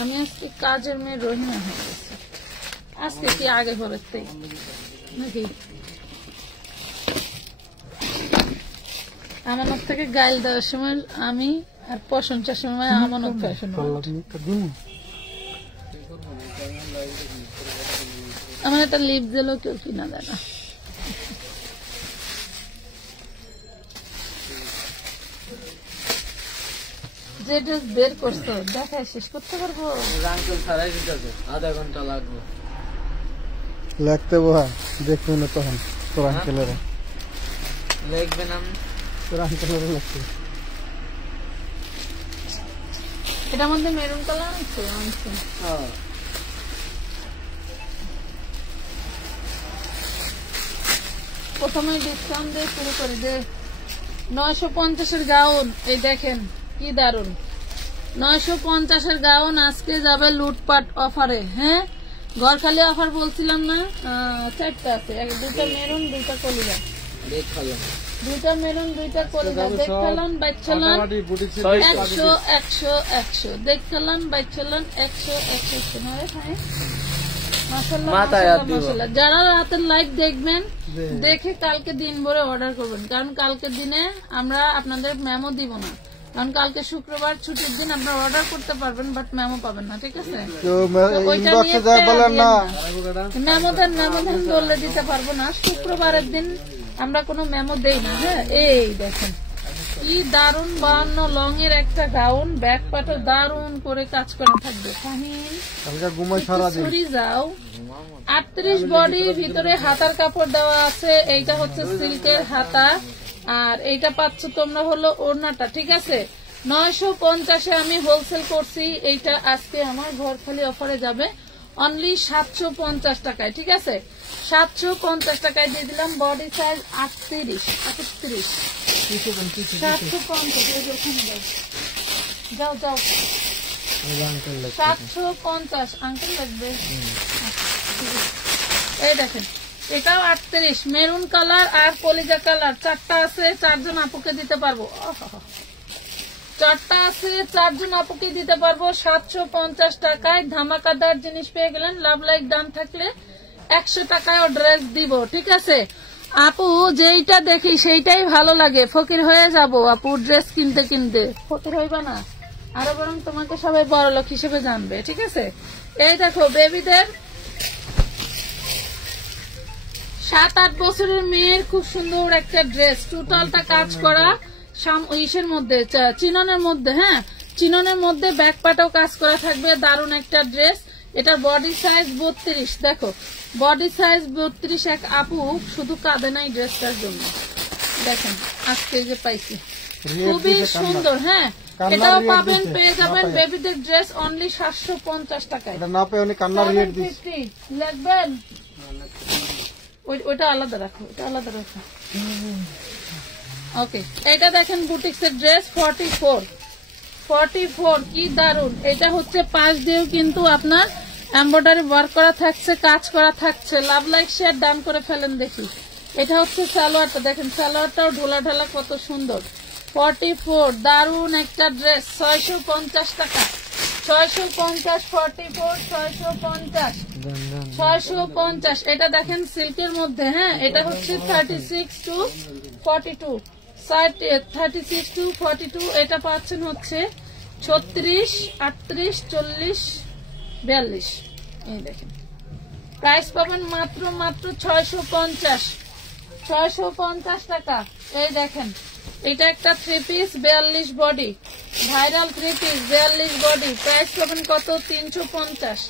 আমি আজকে কাজের মেয়ে রহিমা হয়ে গেছি আজকে কি আগে হবে নাকি আমানত থেকে গাইল দেওয়ার সময় আমি আর প্রশংসার সময় আমানত ফ্যাশন আমার একটা লিপ জেলও কেউ কিনা দেয় না যে ড্রেস বের করছো দেখায় শেষ করতে পারবো আধা ঘন্টা লাগবে লাগতে বহা দেখবো না তখন তোর আঙ্কেলেরা লাগবে না তোর আঙ্কেলেরা লাগবে এটার মধ্যে মেরুন কালার আছে প্রথমে ডিসকাউন্ট দিয়ে শুরু করে দে 950 গাউন এই দেখেন কি দারুন 950 গাউন আজকে যাবে লুটপাট অফারে হ্যাঁ ঘরখালি অফার বলছিলাম না চারটা আছে দুইটা মেরুন দুইটা কলিজা দুইটা মেরুন দুইটা কলিজা দেখলাম বাচ্চালান 100 100 100 দেখলাম বাচ্চালান 100 100 নয় ভাই মাশাআল্লাহ যারা রাতের লাইভ দেখবেন দেখে কালকে দিন ভরে অর্ডার করবেন কারণ কালকে দিনে আমরা আপনাদের মেমো দিব না কারণ কালকে শুক্রবার ছুটির দিন আপনারা অর্ডার করতে পারবেন বাট মেমো পাবেন না ঠিক আছে মেমো দেন বললে দিতে পারবো না শুক্রবারের দিন আমরা কোনো মেমো দেই না হ্যাঁ এই দেখেন কি দারুন 52 লং এর একটা গাউন ব্যাক পাটও দারুন করে কাজ করা থাকবে যাও 38 বডি ভিতরে হাতার কাপড় দেওয়া আছে এইটা হচ্ছে সিল্কের হাতা আর এইটা পাচ্ছ তোমরা হলো ওড়নাটা ঠিক আছে 950 আমি হোলসেল করছি এইটা আজকে আমার ঘর খালি অফারে যাবে অনলি 750 টাকায় ঠিক আছে 750 টাকায় দিয়ে দিলাম বডি সাইজ 38 যাও যাও 750 আঙ্কেল লাগবে এই দেখেন এটাও 38 মেরুন কালার আর কলিজা কালার চারটা আছে চারজন আপুকে দিতে পারবো চারটা আছে চারজন আপুকে দিতে পারবো 750 টাকায় ধামাকাদার জিনিস পেয়ে গেলেন লাভ লাইক দাম থাকলে 100 টাকায় ড্রেস দিব ঠিক আছে আপু যেইটা দেখি সেইটাই ভালো লাগে ফকির হয়ে যাব আপু ড্রেস কিনতে কিনতে ফকির হইবা না আরো বরং তোমাকে সবাই বড় লোক হিসেবে জানবে ঠিক আছে এই দেখো বেবিদের 7-8 বছরের মেয়ের খুব সুন্দর একটা ড্রেস টোটালটা কাজ করা ইসের মধ্যে চিননের মধ্যে হ্যাঁ চিননের মধ্যে ব্যাক পাটাও কাজ করা থাকবে দারুন একটা ড্রেস এটার বডি সাইজ 32 দেখো বডি সাইজ 32 এক আপু শুধু কাঁদে নাই ড্রেসটার জন্য দেখেন আজকে যে পাইছি খুবই সুন্দর হ্যাঁ এটাও পাবেন পেয়ে যাবেন বেবিদের ড্রেস অনলি 750 টাকায় এটা না পেয়ে উনি কান্নার রেট দিচ্ছে লাগবেন ওইটা আলাদা রাখো এটা আলাদা রাখো ওকে এটা দেখেন বুটিক্সের ড্রেস 44 কি দারুন এটা হচ্ছে পাশ দিয়েও কিন্তু আপনার এমব্রয়ডারি ওয়ার্ক করা থাকছে কাজ করা থাকছে লাভ লাইক শেয়ার ডান করে ফেলেন দেখি এটা হচ্ছে সালোয়ারটা দেখেন সালোয়ারটাও ঢোলা ঢালা কত সুন্দর 44 দারুন একটা ড্রেস 650 টাকা 650 এটা দেখেন সিল্কের মধ্যে হ্যাঁ এটা হচ্ছে 36 to 42 36 to 42 এটা পাচ্ছেন হচ্ছে 36 38 40 42 এই দেখেন প্রাইস পাবেন মাত্র 650 টাকা এই দেখেন এটা একটা 3 piece 42 body viral 3 piece 42 body price পাবেন কত 350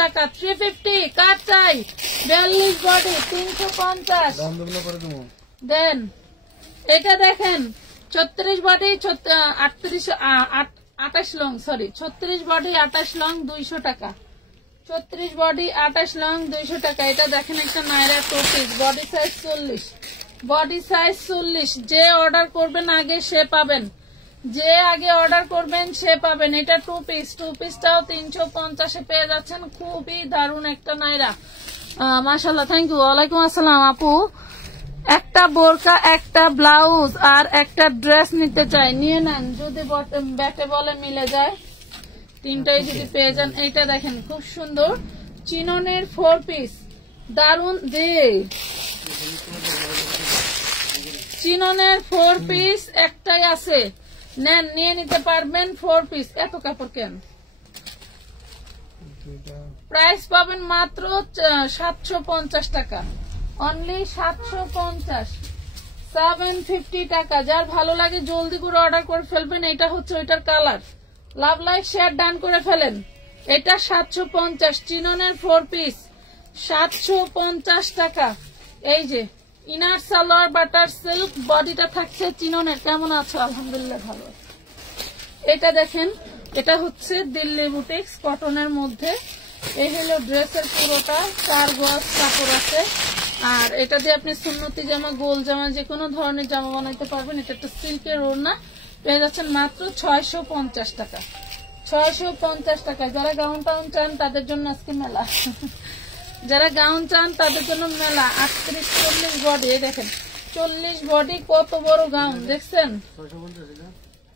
টাকা 350 কাট চাই 42 বডি 350 দেন এটা দেখেন 36 body 28 long sorry 36 body 28 long 200 টাকা 36 বডি 28 লং 200 টাকা এটা দেখেন একটা নাইরা 2 পিস বডি সাইজ 40 যে অর্ডার করবেন আগে সে পাবেন এটা 2 পিসটাও 350 এ পেয়ে যাচ্ছেন খুবই দারুণ একটা নাইরা মাশাআল্লাহ থ্যাংক ইউ ওয়ালাইকুম আসসালাম আপু একটা বোরকা একটা ব্লাউজ আর একটা ড্রেস নিতে চাই নিয়ে নেন যদি ব্যাকে বলে মিলে যায় তিনটাই যদি পেয়ে যান। এইটা দেখেন খুব সুন্দর চিননের 4 পিস, দারুন দে চিননের 4 পিস একটাই আছে, নেন নিয়ে নিতে পারবেন 4 পিস। এত কাপড় কেন? প্রাইস পাবেন মাত্র 750 টাকা, অনলি 750, 750 টাকা। যার ভালো লাগে জলদি করে অর্ডার করে ফেলবেন। এটা হচ্ছে ওইটার colour. Love like share done করে ফেলেন। এটা 750 চিননের 4 পিস, 750 টাকা। এই যে ইনার সালোয়ার বাটার সিল্ক, বডিটা থাকছে চিননের। কেমন আছো? আলহামদুলিল্লাহ ভালো। এটা দেখেন, এটা হচ্ছে দিল্লি বুটিক্স কটনের মধ্যে। এই হলো ড্রেসের পুরোটা 4 গজ কাপড় আছে। আর এটা দিয়ে আপনি সুন্নতি জামা, গোল জামা, যে কোনো ধরনের জামা বানাইতে পারবেন। এটা একটা সিল্কের ওড়না, পেয়ে যাচ্ছেন মাত্র 650 টাকা, 650 টাকা। যারা গাউন টাউন চান তাদের জন্য আজকে মেলা, যারা গাউন চান তাদের জন্য মেলা। 38-40 বডি, দেখেন 40 বডি কত বড় গাউন দেখছেন,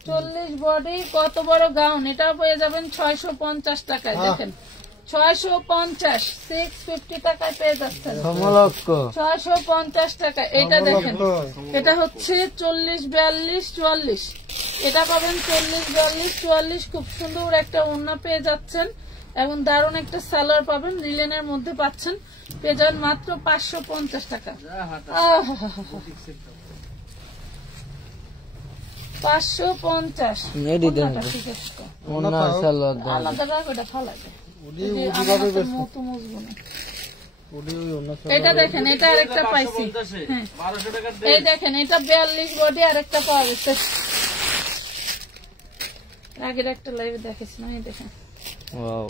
40 বডি কত বড় গাউন। এটাও পেয়ে যাবেন 650 টাকায়। দেখেন 650, 650 টাকায় পেয়ে যাচ্ছেন, 650 টাকা। এটা দেখেন, এটা হচ্ছে 40-42-44, এটা পাবেন 40-42-44। খুব সুন্দর একটা ওড়না পেয়ে যাচ্ছেন এবং দারুণ একটা সালোয়ার পাবেন, রিলেনের মধ্যে পাচ্ছেন। পেয়ে যাবেন মাত্র 550 টাকা, 550। এটা দেখেন, এটা আরেকটা পাইছি। এই দেখেন, এটা 42 বডি আরেকটা পাওয়া গেছে। আগের একটা লাইভে দেখেছি না, এই দেখেন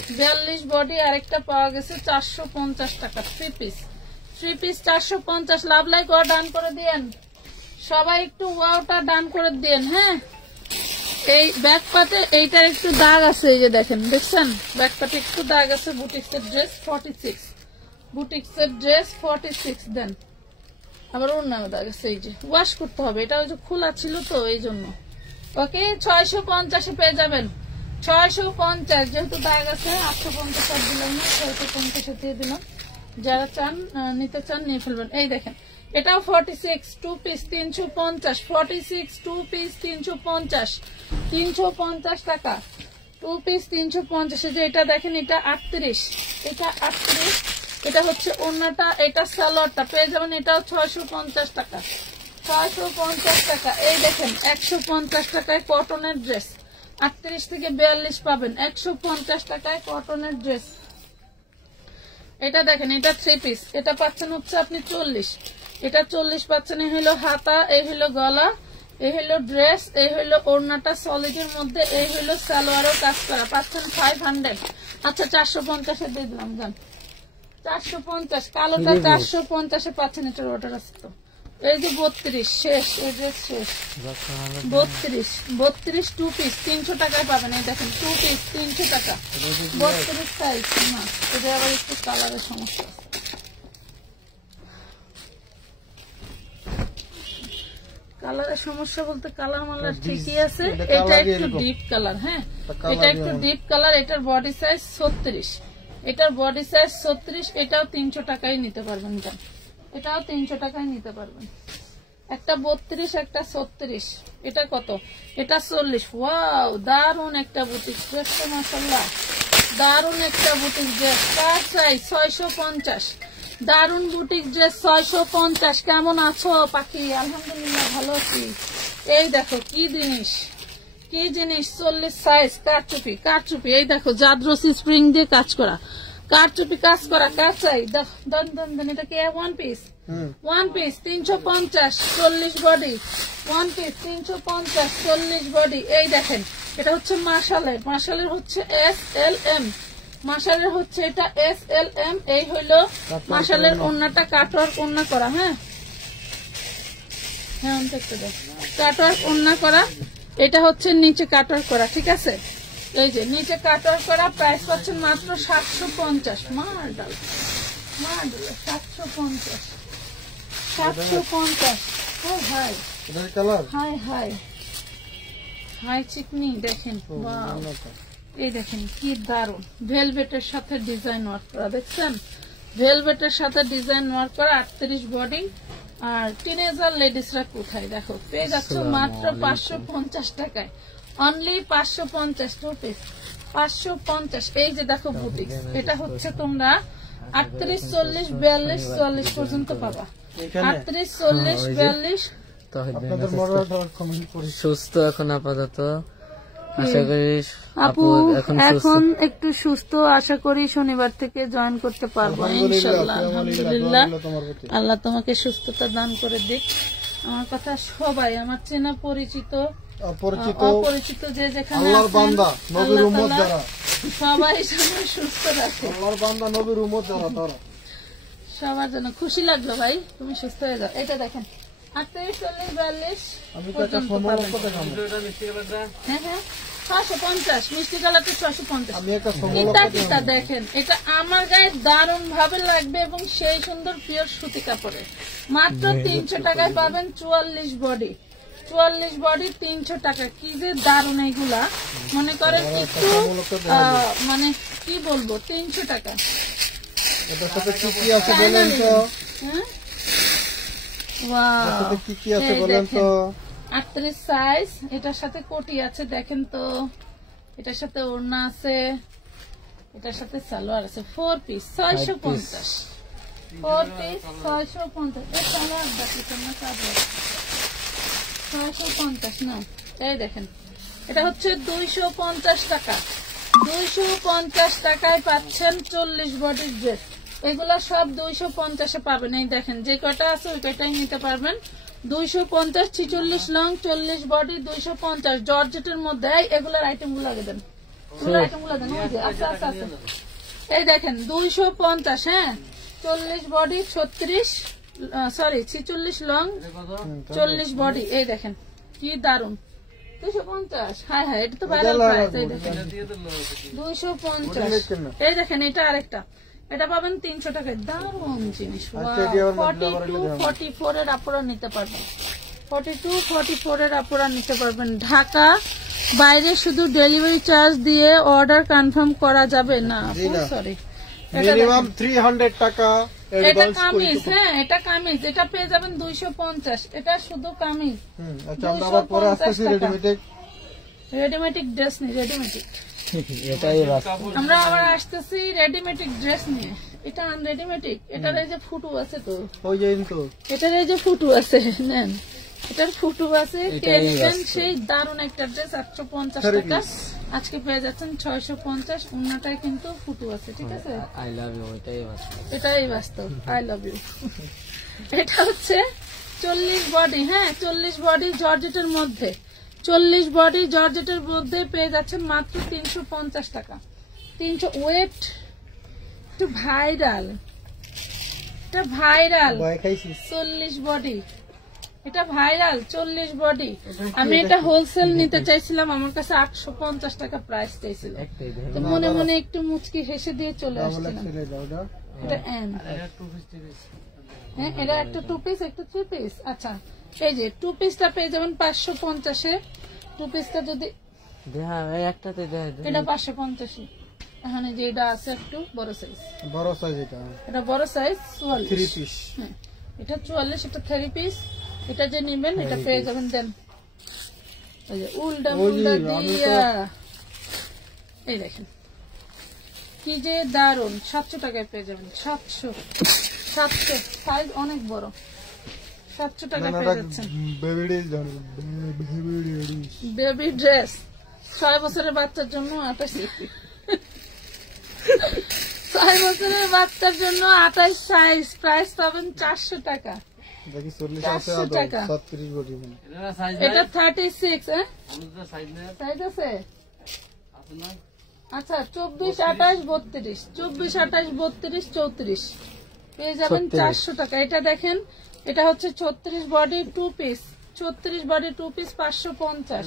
42 বডি আরেকটা পাওয়া গেছে 450 টাকা। 3 পিস 450। লাভ লাইক ওয়া ডান করে দিয়েন সবাই, একটু ওয়াওটা ডান করে দিয়েন। হ্যাঁ, এই ব্যাক পাটে এইটার একটু দাগ আছে, এই যে দেখেন, দেখছেন ব্যাক পাটে একটু দাগ আছে। বুটিক্সের ড্রেস 46, বুটিক্সের ড্রেস 46 দেন। আবার অন্যান্য দাগ আছে, এই যে ওয়াশ করতে হবে। এটা ওই যে খোলা ছিল তো এই জন্য। ওকে, 650 পেয়ে যাবেন, 650। যেহেতু দাগ আছে 850 দিলাম না, 650 দিয়ে দিলাম। যারা চান নিতে চান নিয়ে ফেলবেন। এই দেখেন, এটাও 46 2 পিস 350, 46 2 পিস 350, 350 টাকা 2 পিস 350। যে এটা দেখেন, এটা 38, এটা 38। এটা হচ্ছে ওড়নাটা, এটা সালোয়ারটা পেয়ে যাবেন। এটাও 650 টাকা, 650 টাকা। এই দেখেন 150 টাকায় কটনের ড্রেস, 38 থেকে 42 পাবেন 150 টাকায় কটনের ড্রেস। এটা দেখেন, এটা 3 পিস, এটা পাচ্ছেন হচ্ছে আপনি 40, এটা 40 পাচ্ছেন। এই হলো হাতা, এই হলো গলা, এই হলো ড্রেস, এই হলো ওড়নাটা সলিডের মধ্যে, এই হলো সালোয়ারও কাজ করা, পাচ্ছেন 500। আচ্ছা 450 দিয়ে দিলাম, যান 450। কালোটা 450 পাচ্ছেন। এটার অর্ডার আছে তো। এই যে 32 শেষ, এই ড্রেস শেষ। 32 2 পিস 300 টাকায় পাবেন। এই দেখেন 2 পিস 300 টাকা, 32 সাইজ না। এটা আবার একটু কালারের সমস্যা আছে। কালারের সমস্যা বলতে কালার মালার ঠিকই আছে। এটা একটু ডিপ কালার। হ্যাঁ, এটা একটু ডিপ কালার। এটার বডি সাইজ 36, এটার বডি সাইজ 36। এটাও 300 টাকায় নিতে পারবেন, যান এটাও 300 টাকায় নিতে পারবেন। একটা 32, একটা 36। এটা কত? এটা 40। ওয়াও, দারুন একটা বুটিক ড্রেস, মাশাআল্লাহ দারুন একটা বুটিক ড্রেস। কার চাই? 650। দারুন বুটিক ড্রেস 650। কেমন আছো পাখি? আলহামদুলিল্লাহ ভালো আছি। এই দেখো কি জিনিস, কি জিনিস, 40 সাইজ কারচুপি, কারচুপি। এই দেখো জাদরসি স্প্রিং দিয়ে কাজ করা, কারচুপি কাজ করা। কার চাই? দেন দেন দেন। এটা কি 1 piece? 1 piece 350, 40 body. 1 piece 350, 40 body. এই দেখেন, এটা হচ্ছে মাশালের, মাশালের হচ্ছে SLM, মাশালের হচ্ছে এটা SLM। এই হইলো মাশালের ওড়নাটা, কাটওয়ার্ক ওড়না করা। হ্যাঁ হ্যাঁ, কাটওয়ার্ক ওড়না করা। এটা হচ্ছে নিচে কাটওয়ার্ক করা, ঠিক আছে? এই যে নিচে কাটওয়ার্ক করা। প্রাইস পাচ্ছেন মাত্র 750। মার্ডাল মার্ডাল 750, 750। ও ভাই, হাই হাই হাই চিকনি দেখেন। ওয়াও, এই দেখেন কি দারুন, ভেলভেটের সাথে ডিজাইন ওয়ার্ক করা, দেখছেন ভেলভেটের সাথে ডিজাইন ওয়ার্ক করা, 38 বডি। আর টিনেজার লেডিসরা কোথায় দেখো, পেয়ে যাচ্ছে মাত্র 550 টাকায়, অনলি 550 রুপিস, 550। এই যে দেখো বুটিক, এটা হচ্ছে তোমরা 38, 40, 42, 44 পর্যন্ত পাবা, 38, 40, 42। আপনাদের মডারেটর কমেন্ট করি সুস্থ এখন আপাতত, আশা করি আপু এখন একটু সুস্থ, আশা করি শনিবার থেকে জয়েন করতে পারবো ইনশাআল্লাহ। আলহামদুলিল্লাহ, আল্লাহ তোমাকে সুস্থতা দান করে দিক। আমার কথা সবাই, আমার চেনা পরিচিত অপরিচিত যে যেখানে আল্লাহর বান্দা নবীর উম্মত যারা, সবাই সবাই সুস্থ রাখে, আল্লাহর বান্দা নবীর উম্মত যারা তারা সবার জন্য। খুশি লাগলো ভাই, তুমি সুস্থ হয়ে যাও। এটা দেখেন 38, 40, 42 আমি তো একটা সময় কত খাবো। হ্যাঁ 650 মিষ্টি কালারটা 650। আমি একটা কিতা দেখেন, এটা আমার গায়ে দারুণ ভাবে লাগবে এবং সেই সুন্দর পিওর সুতি কাপড়ে মাত্র 300 টাকায় পাবেন। 44 বডি 300 টাকা, কি যে দারুণ এইগুলা, মনে করেন একটু মানে কি বলবো, 300 টাকা। এটার সাথে কি কি আছে বলেন তো? হ্যাঁ এটার সাথে কি কি আছে বলেন তো? 38 সাইজ, এটার সাথে কোটি আছে দেখেন তো, এটার সাথে ওড়না আছে, এটার সাথে সালোয়ার আছে, 4 পিস 650, 4 পিস 650। এই সালোয়ার দেখেন না, 650 না। এই দেখেন এটা হচ্ছে 250 টাকা, 250 টাকায় পাচ্ছেন 40 বডির ড্রেস। এগুলা সব 250-এ পাবেন। এই দেখেন যে কটা আছে ওই কটাই নিতে পারবেন। 250, 46 লং, 40 বডি, 250 জর্জেটের মধ্যে। এগুলার আইটেম গুলো আগে দেন, আচ্ছা আচ্ছা আচ্ছা। এই দেখেন 250, হ্যাঁ 40 বডি, 46 লং, 40 বডি। এই দেখেন কি দারুন, 250। হ্যাঁ এটা তো ভাইরাল প্রাইস। এই দেখেন 250। এই দেখেন এটা আরেকটা, এটা পাবেন 300 টাকায়, দারুন জিনিস। 42, 44 এর আপুরা নিতে পারবেন, 42, 44 এর আপুরা নিতে পারবেন। ঢাকা বাইরে শুধু ডেলিভারি চার্জ দিয়ে অর্ডার কনফার্ম করা যাবে না, সরি মিনিমাম 300 টাকা এটা কামিজ। হ্যাঁ এটা কামিজ, এটা পেয়ে যাবেন 250, এটা শুধু কামিজ। আচ্ছা আমরা আবার পরে আসতেছি রেডিমেড ড্রেস নিয়ে, এটাই আমরা আবার আসতেছি রেডিমেড ড্রেস নিয়ে। এটা আনরেডিমেড, এটার এই যে ফুটু আছে তো, ওই যে তো এটার এই যে ফুটু আছে, নেন এটার ফুটু আছে, কে নেবেন সেই দারুন একটা ড্রেস 850 টাকা, আজকে পেয়ে যাচ্ছেন 650। উন্নাটায় কিন্তু ফুটু আছে, ঠিক আছে। আই লাভ ইউ, এটাই বাস্তব, আই লাভ ইউ। এটা হচ্ছে 40 বডি, হ্যাঁ 40 বডি জর্জেটের মধ্যে, 40 বডি জর্জেটের মধ্যে পেয়ে যাচ্ছেন মাত্র 350 টাকা। 300 ওয়েট, একটু ভাইরাল, এটা ভাইরাল 40 বডি, এটা ভাইরাল 40 বডি। আমি এটা হোলসেল নিতে চাইছিলাম, আমার কাছে 850 টাকা প্রাইস চাইছিল, তো মনে মনে একটু মুচকি হেসে দিয়ে চলে আসছিলাম। এটা হ্যাঁ এটা একটা 2 পিস, একটা 3 পিস। আচ্ছা এই যে 2 পিসটা পেয়ে যাবেন 550-এ। 2 পিসটা যদি এটা 550, এখানে যে এটা আছে একটু বড় সাইজ, এটা বড় সাইজ 44, 3 পিস। হ্যাঁ এটা 44, এটা 3 পিস। এটা যে নেবেন এটা পেয়ে যাবেন দেন এই যে উল্টা দিয়া। এই দেখেন কি যে দারুন, 700 টাকায় পেয়ে যাবেন, 700 সাইজ অনেক বড়, 700 টাকায় পেয়ে যাচ্ছেন। বেবি ড্রেস 6 বছরের বাচ্চার জন্য 28, 6 বছরের বাচ্চার জন্য 28 সাইজ, প্রাইস পাবেন 400 টাকা। 400 টাকা। এটা 36, হ্যাঁ সাইজ আছে। আচ্ছা 24, 28, 32, 24, 28, 32, 34 পেয়ে যাবেন 400 টাকা। এটা দেখেন এটা হচ্ছে 36 বডি 2 পিস, 36 বডি 2 পিস 550,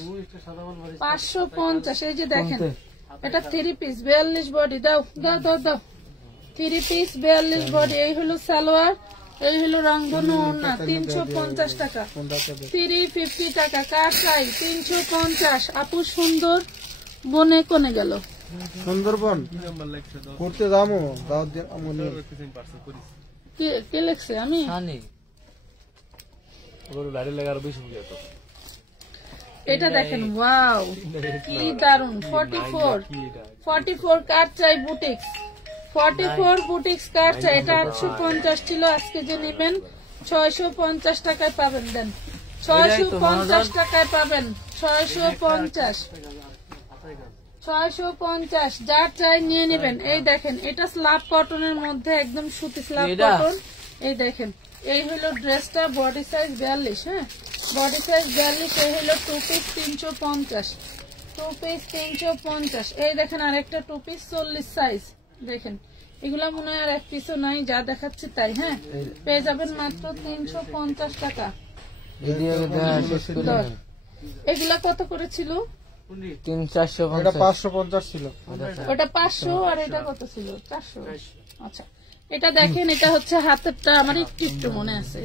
550। এই যে দেখেন এটা 3 পিস 42 বডি, দাও দাও দাও দাও, 3 পিস 42 বডি। এই হলো সালোয়ার, এই হলো রংধনু ওড়না, 350 টাকা, 350 টাকা। কার চাই 350। আপু সুন্দর বনে কোনে গেল। সুন্দরবন করতে যাবো দাওয়াত দিয়ে আমনি কে লেখছে আমি সানি এটা দেখেন ওয়াও কি দারুন 44 কার চাই বুটিক্স 44 বুটিক্স কার চাই এটা 850 ছিল আজকে যে নেবেন 650 টাকায় পাবেন দেন 650 টাকায় পাবেন 650 যার চাই নিয়ে নেবেন এই দেখেন এটা স্ল্যাব কটনের মধ্যে একদম সুতি স্ল্যাব কটন এই দেখেন এই হলো ড্রেসটা বডি সাইজ 42 হ্যাঁ বডি সাইজ 42 এই হলো টু পিস 350 টু পিস 350 এই দেখেন আরেকটা টু পিস 40 সাইজ দেখেন এগুলা মনে হয় আর এক পিসও নাই যা দেখাচ্ছি তাই হ্যাঁ পেয়ে যাবেন মাত্র 350 টাকা এগুলা কত করে ছিল 550 ছিল ওটা 500 আর এটা কত ছিল 400 আচ্ছা এটা দেখেন এটা হচ্ছে হাতেরটা আমার একটু মনে আছে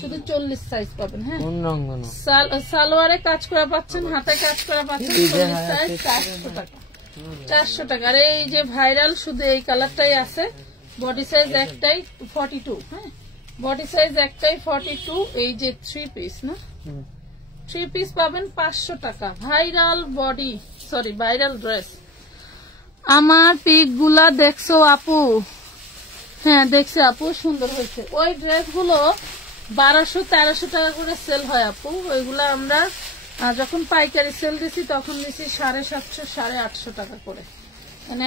শুধু 40 সাইজ পাবেন হ্যাঁ সালোয়ারে কাজ করা পাচ্ছেন হাতে কাজ করা পাচ্ছেন 40 সাইজ 400 টাকা আর এই যে ভাইরাল শুধু এই কালারটাই আছে বডি সাইজ একটাই 42 হ্যাঁ বডি সাইজ একটাই 42 এই যে 3 পিস না 3 পিস পাবেন 500 টাকা viral body sorry viral dress আমার পিক গুলা দেখছো আপু হ্যাঁ দেখছি আপু সুন্দর হয়েছে ওই ড্রেস গুলো 1200-1300 টাকা করে সেল হয় আপু ওইগুলা আমরা যখন পাইকারি সেল দিছি তখন দিছি 750-850 টাকা করে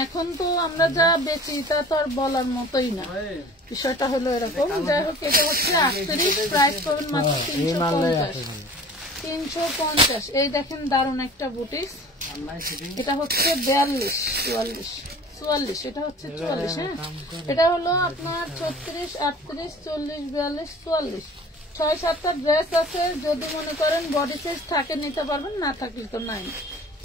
এখন তো আমরা যা বেচি তা তো আর বলার মতোই না বিষয়টা হলো এরকম যাই হোক এটা হচ্ছে 38 প্রাইস পাবেন মাত্র 350 এই দেখেন দারুন একটা বুটিক্স এটা হচ্ছে 44 এটা হচ্ছে 44 হ্যাঁ এটা হলো আপনার 36 38 40 42 44 6-7টা ড্রেস আছে যদি মনে করেন বডি সাইজ থাকে নিতে পারবেন না থাকলে তো নাই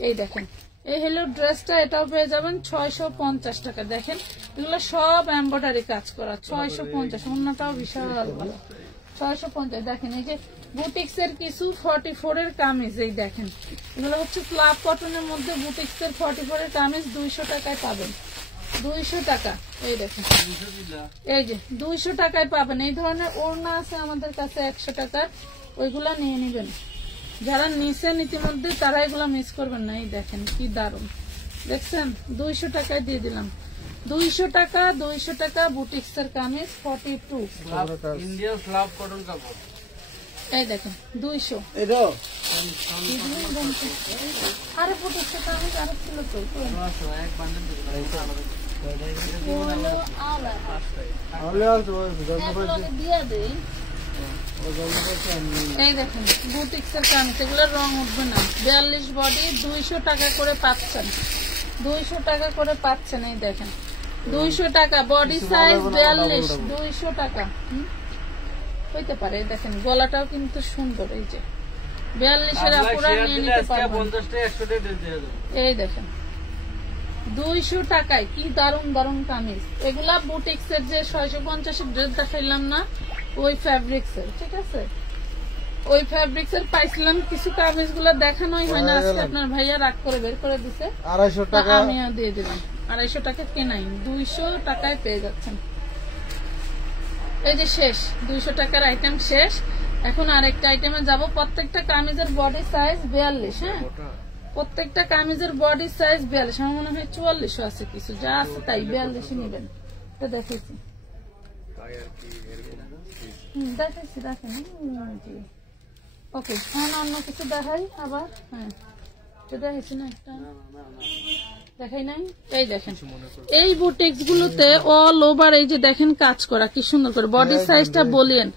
এই দেখেন এই হলো ড্রেসটা এটাও পেয়ে যাবেন 650 টাকা দেখেন এগুলো সব এমব্রয়ডারি কাজ করা 650 অন্যটাও বিশাল ভালো 650 দেখেন এই যে বুটিক্স এর কিছু 44 এর কামিজ এই দেখেন এগুলো হচ্ছে স্ল্যাব কটনের মধ্যে বুটিক্স এর 44 এর কামিজ 200 টাকায় পাবেন 200 টাকা এই দেখেন এই যে 200 টাকায় পাবেন এই ধরনের ওড়না আছে আমাদের কাছে 100 টাকার ওইগুলা নিয়ে নেবেন যারা নিছেন ইতিমধ্যে তারা এগুলা মিস করবেন না এই দেখেন কি দারুন দেখছেন 200 টাকায় দিয়ে দিলাম 200 টাকা বুটিক্স এর কামিজ 42 ইন্ডিয়ান স্ল্যাব কটন কাপড় এই দেখেন 200 এটা আরে বুটিক্স এর কামিজ আর ছিল তো এক বান্ডেল দিয়ে দেই এই দেখেন বুটিক্স এর কামিজ এগুলোর রং উঠবে না 42 বডি 200 টাকা করে পাচ্ছেন 200 টাকা করে পাচ্ছেন এই দেখেন 200 টাকা বডি সাইজ 42 200 টাকা হইতে পারে দেখেন গলাটাও কিন্তু সুন্দর এই যে 42 এর আপুরা নিয়ে নিতে পারবেন 50 টাকা 100 টাকা দিয়ে দেব এই দেখেন 200 টাকায় কি দারুন দারুন কামিজ এগুলা বুটিক্স এর যে 650 এর ড্রেস দেখাইলাম না ওই ফ্যাব্রিক্স এর ঠিক আছে ওই ফ্যাব্রিক্স এর পাইছিলাম কিছু কামিজ গুলা দেখানোই হয় না আজকে আপনার ভাইয়া রাগ করে বের করে দিছে 250 টাকা আমিও দিয়ে দিলাম 250 টাকা কেনাই 200 টাকায় পেয়ে যাচ্ছেন এই যে শেষ 200 টাকার আইটেম শেষ এখন আরেকটা আইটেমে যাব প্রত্যেকটা কামিজের বডি সাইজ 42 হ্যাঁ প্রত্যেকটা কামিজের বডি সাইজ 42 আমার মনে হয় 44 আছে কিছু যা আছে তাই 42 নেবেন তো দেখাইছি দেখেন ওকে অন্য কিছু দেখাই আবার হ্যাঁ দেখাইছি না একটা দেখাই নাই এই দেখেন এই বুটিক্স গুলোতে অল ওভার এই যে দেখেন কাজ করা কি সুন্দর করে বডি সাইজটা বলিয়েন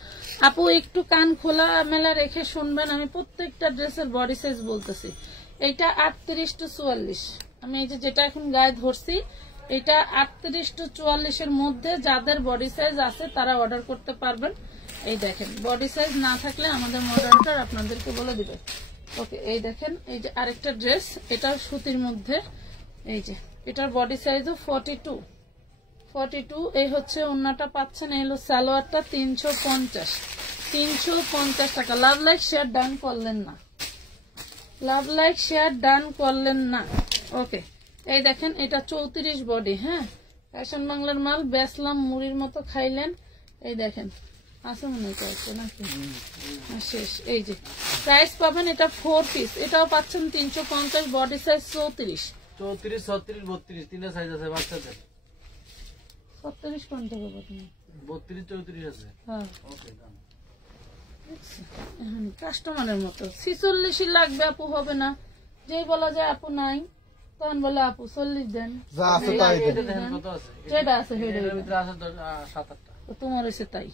আপু একটু কান খোলা মেলা রেখে শুনবেন আমি প্রত্যেকটা ড্রেসের বডি সাইজ বলতেছি এটা 38 to 44 আমি এই যে যেটা এখন গায়ে ধরছি এটা 38 to 44 এর মধ্যে যাদের বডি সাইজ আছে তারা অর্ডার করতে পারবেন এই দেখেন বডি সাইজ না থাকলে আমাদের মডেলটার আপনাদেরকে বলে দিবে ওকে এই দেখেন এই যে আরেকটা ড্রেস এটা সুতির মধ্যে এই যে এটার বডি সাইজও 42 এই হচ্ছে ওন্নাটা পাচ্ছেন এই হলো সালোয়ারটা 350 টাকা লাভ লাইক শেয়ার ডান করলেন না লাভ লাইক শেয়ার ডান করলেন না। ওকে, এই দেখেন এটা 34 বডি। হ্যাঁ, ফ্যাশন বাংলার মাল, বেসলাম মুড়ির মতো খাইলেন। এই দেখেন আছে মনে করছে নাকি শেষ। এই যে প্রাইস পাবেন, এটা 4 পিস, এটাও পাচ্ছেন 350, বডি সাইজ 34, 34, 36, 32 তিনটা সাইজ আছে বাচ্চাদের। 36 কোনটা পাবো তুমি? 32, 34 আছে। হ্যাঁ, ওকে দাম কাস্টমারের মতো 46 লাগবে আপু, হবে না। যেই বলা যায় আপু নাই, তখন বলে আপু 40 দেন। যা আছে তাই এটা দেন। দেখেন কত আছে। যেটা আছে সেটাই এর দেন। ভিতরে আছে 7-8টা তো তোমার এসে তাই।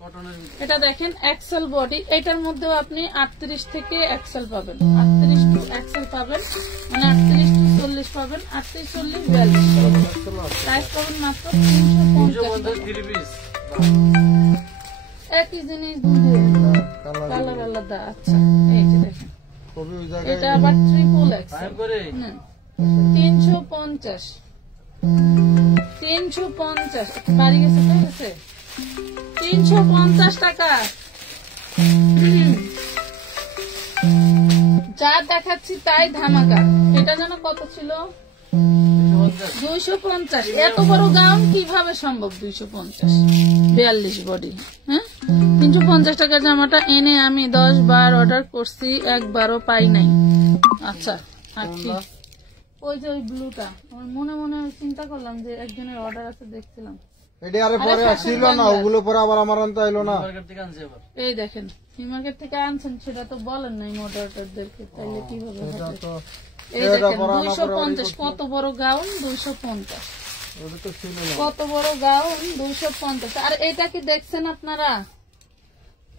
কটনের ভিতরে। এটা দেখেন এক্সেল বডি, এটার মধ্যেও আপনি 38 থেকে এক্সেল পাবেন, 38 টু এক্সেল পাবেন, মানে 38 টু 40 পাবেন, 38, 40, 42। প্রাইস পাবেন মাত্র 350 3 পিস। একই জিনিস দুটো কালার আলাদা। আচ্ছা, এই যে দেখেন কবি ওই এটা জায়গায় আবার ট্রিপল এক্সেল। টাইম করে 350, 350 বাড়ি গেছে, ঠিক আছে, 350 টাকা। যা দেখাচ্ছি তাই ধামাকা। এটা যেন কত ছিল? 250। এত বড় গাউন কিভাবে সম্ভব? 250, 42 বডি। হ্যাঁ, 350 টাকার জামাটা এনে আমি 10 বার অর্ডার করছি, একবারও পাই নাই। আচ্ছা, আর কি? ওই যে ওই ব্লুটা আমার মনে মনে চিন্তা করলাম যে একজনের অর্ডার আছে, দেখছিলাম। এডি আরে পরে আসছিল না, ওগুলো পরে আবার আমার আনতে আইলো না। মার্কেট থেকে আনছে আবার। এই দেখেন মার্কেট থেকে আনছেন, সেটা তো বলেন নাই মডারেটরদেরকে, তাইলে কিভাবে এটা হবে? তো এই দেখেন 250, কত বড় গাউন 250, ওটা তো ছিল না। কত বড় গাউন 250। আর এটা কি দেখছেন আপনারা?